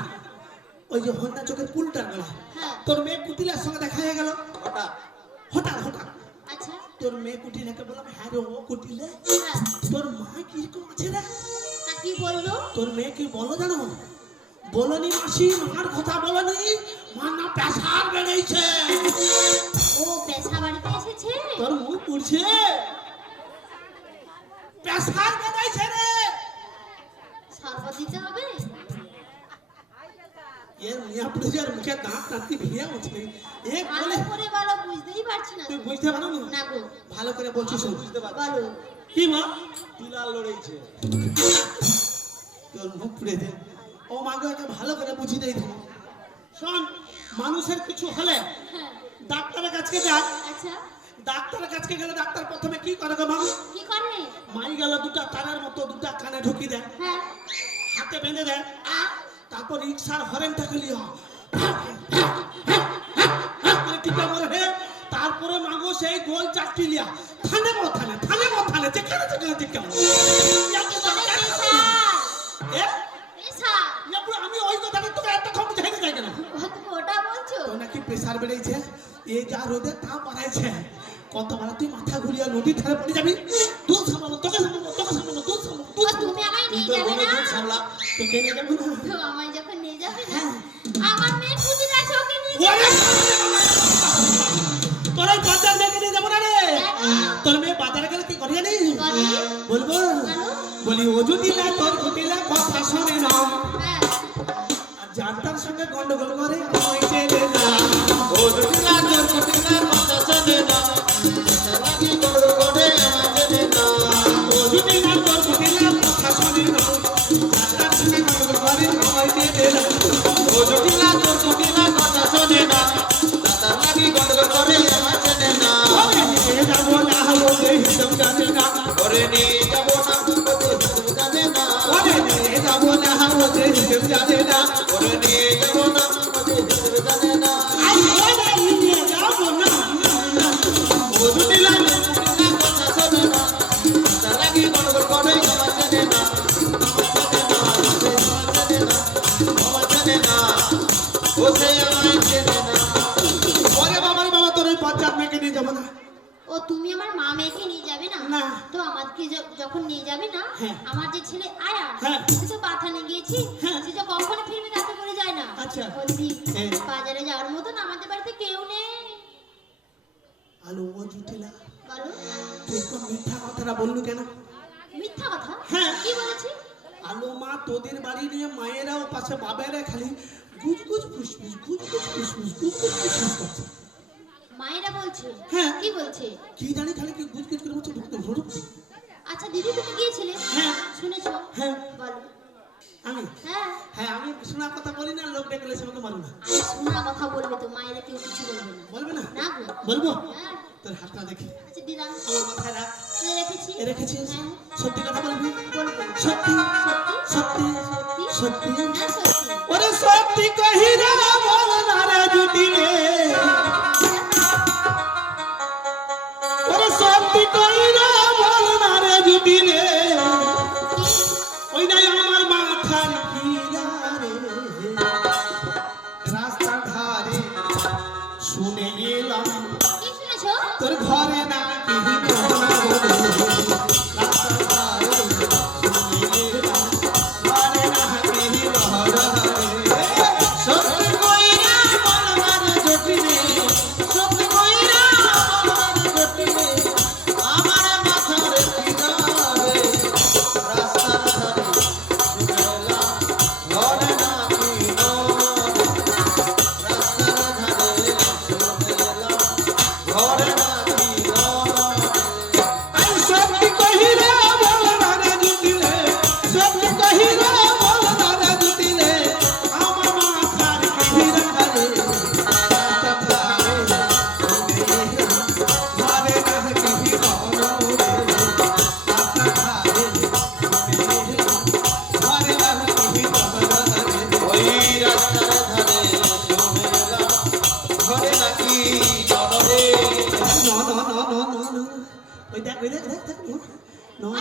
ওই যে হন্যা চোখের পুলটার বেলা হ্যাঁ তোর মেয়ে কুটিলার সঙ্গে দেখা হয়ে গেল হঠাৎ হঠাৎ আচ্ছা তোর মেয়ে কুটিলাকে বললাম হ্যাঁ রে ও কুটিলে হ্যাঁ তোর মা কিরকম আছে রে তা কি বললো তোর মেয়ে কি বলো জানো বলনি মাসি মার কথা বলনি মা না প্রেসার বেড়েছে ও পেশা বাড়িতে এসেছে তোর মুখ পুড়ছে প্রেসার বেড়েছে রে শরবত দিতে হবে এর মিয়া পুড়েছে মুখে দাঁত টাঁতি ভিড়ে উঠছে এক ভালো বলে করে বলো বুঝতেই পারছি না তুই বুঝতে পারো না না গো ভালো করে বলছিস শোন। বুঝতে পারছি বলো কি মা বিলাল লড়েছে তোর মুখ পুড়ে দে ও মাগো একে ভালো করে বুঝিয়ে দেই তুমি শোন মানুষের কিছু হলে হ্যাঁ ডাক্তারের কাছে যায় আচ্ছা ডাক্তারের কাছে গেলে ডাক্তার প্রথমে কি করে গো মা কি করে মাই গেল দুটা তারের মতো দুটা কানে ঢুকি দেয় হ্যাঁ হাতে বেঁধে দেয় তারপর রিক্সার হরেনটা খেলিও টিকা মরে তারপরে মাগো সেই গোল চাকরি লিয়া থানে যেখানে টিকা এ পেশা ইয়াপুর আমি ওই কথাটা তোকে এতক্ষণ বুঝাইতে চাই কেন তুমি ওটা বলছো তোর নাকি প্রেসার বেড়েছে এই যা রোদে তা বাড়াইছে কতবার তুই মাথা ঘুরিয়ে নদীর ধারে পড়ে যাবি দুধ সামলানো তোকে সামলানো দুধ সামলানো ও, তুমি আমায় তুই নিয়ে তোর যাবে বোনের না দুধ সামলা তোকে নিয়ে যাবো না তো আমায় যখন নিয়ে যাবে না আমার মেয়ে খুঁজে আছে ওকে নিয়ে ওরে তোর ওই বাজার মেয়েকে নিয়ে যাবো না রে তোর মেয়ে বাজারে গেলে কি করে জানিস বলে বলবো বলো বলি ও যদি না তোর কুটিলা কথা শোনে না হ্যাঁ আর যার তার সঙ্গে গন্ডগোল করে আমায় চেনে না ও যদি না তোর কুটিলা কথা শোনে না আশা লাগি গড় গড়ে আমার জেনে না ও যদি না তোর কুটিলা কথা শোনে না যার তার সঙ্গে গন্ডগোল করে আমায় চেনে না ও যদি না তোর কুটিলা কথা শোনে না দাদা লাগি গড় গড়ে আমার জেনে না ওরে নিয়ে যাবো না হলো যে হিসাব জানে না ওরে নিয়ে যাবো না তোকে হিসেব জানে না ওরে নিয়ে যাবো না হলো যে হিসাব জানে না ওরে নিয়ে যাবো না তোকে হিসেব জানে না আই ওরে নিয়ে যাবো না ও যদি না তোর কুটিলা কথা শোনে না দাদা লাগি গড় গড়ে আমার জেনে না আমার জেনে না ও সে আমায় জেনে না ওরে বাবা রে বাবা তোর ওই বাচ্চার মেয়েকে নিয়ে যাবো না ও তুমি আমার মা মেয়েকে নিয়ে যাবে না না। তো আমাকে যখন নিয়ে যাবে না হ্যাঁ। আমার যে ছেলে আয়া হ্যাঁ। সে তো পাথানে গিয়েছি হ্যাঁ। সে যে কখনো ফিরবে তাতে করে যায় না আচ্ছা। বলছি হ্যাঁ। বাজারে যাওয়ার মতন আমাদের বাড়িতে কেউ নেই আলো ও জুটিলা বলো তুই তো মিথ্যা কথাটা বললু কেন মিথ্যা কথা হ্যাঁ। কি বলেছি আলো মা তোদের বাড়ি নিয়ে মায়েরা ও পাশে বাবারা খালি গুজগুজ ফুসফুস গুজগুজ ফুসফুস গুজগুজ ফুসফুস করছে মায়েরা বলছে হ্যাঁ। কি বলছে কি জানি খালি কি গুজগুজ করে বলছে ঢুকতে ঢুকতে আচ্ছা দিদি তুমি গিয়েছিলে হ্যাঁ। শুনেছো হ্যাঁ। বলো আমি হ্যাঁ হ্যাঁ আমি শোনা কথা বলি না লোক দেখলে সে আমাকে মারু না আমি শোনা কথা বলবে তো মায়েরা কেউ কিছু বলবে না বলবে না না গো বলবো হ্যাঁ তোর হাতটা দেখি আচ্ছা দিলাম আমার মাথায় রাখ রেখেছি এ রেখেছিস হ্যাঁ। সত্যি কথা বলবি বলবো সত্যি সত্যি সত্যি সত্যি সত্যি হ্যাঁ সত্যি ওরে সত্যি কহি রে বল না রে জুটি রে ওরে সত্যি কহি রে বল না রে জুটি রে ওই নাই আমার মাথার কিরা রে রাস্তা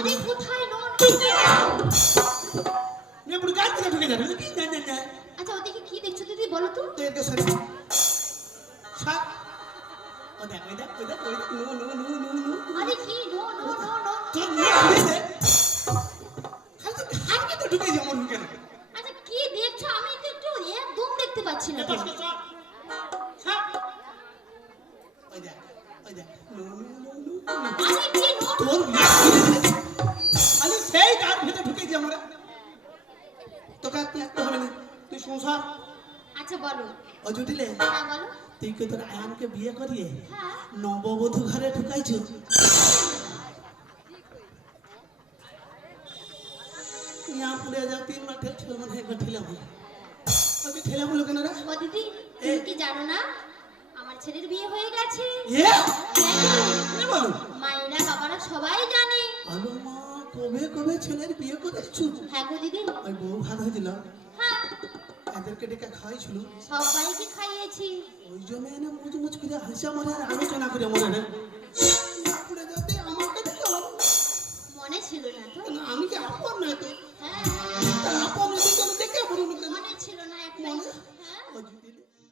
আরে কোথায় নো মেয়ে পুরো গাছ থেকে ঢুকে যাবে না না না আচ্ছা ওদিকে কি দেখছো দিদি বলো তো তো এর কাছে সাত ও দেখ ওই দেখ ওই দেখ ওই দেখ no no no no no আরে কি নো নো নো নো তোর মেয়ে ঘুরে দে হাত তো ঢুকে যাবো ঢুকে না আচ্ছা কি দেখছো আমি তো একটু একদম দেখতে পাচ্ছি না তো। ওই দেখ নো নো নো নো আরে কি নো তোর মেয়ে আরে সেই গাছ ভিতরে ঢুকে যাবো রে তোকে আর দেখতে হবে না তুই সংসার আচ্ছা বলো ও জুটিলে হ্যাঁ বলো তুই কে তোর আয়ানকে বিয়ে করিয়ে হ্যাঁ নববধূ ঘরে ঢুকাইছো यहाँ पुरे जाओ 3 माठे ठेल मन है ठेला बोल अभी ठेला बोल केन रे ও দিদি তুমি কি জানো না আমার ছেলের বিয়ে হয়ে গেছে ये হ্যাঁ, ने बोलू মায়েরা বাবারা সবাই জানে আলো মা কবে কবে ছেলের বিয়ে করেছো হ্যাঁ গো দিদি ওই বউ ভাত হয়েছিল হ্যাঁ এদেরকে ডেকে খাইছিল সবাইকে খাইয়েছি ওই জন্য এনে মুজ মুজ করে হাসা মারে আর আলোচনা করে মনে রে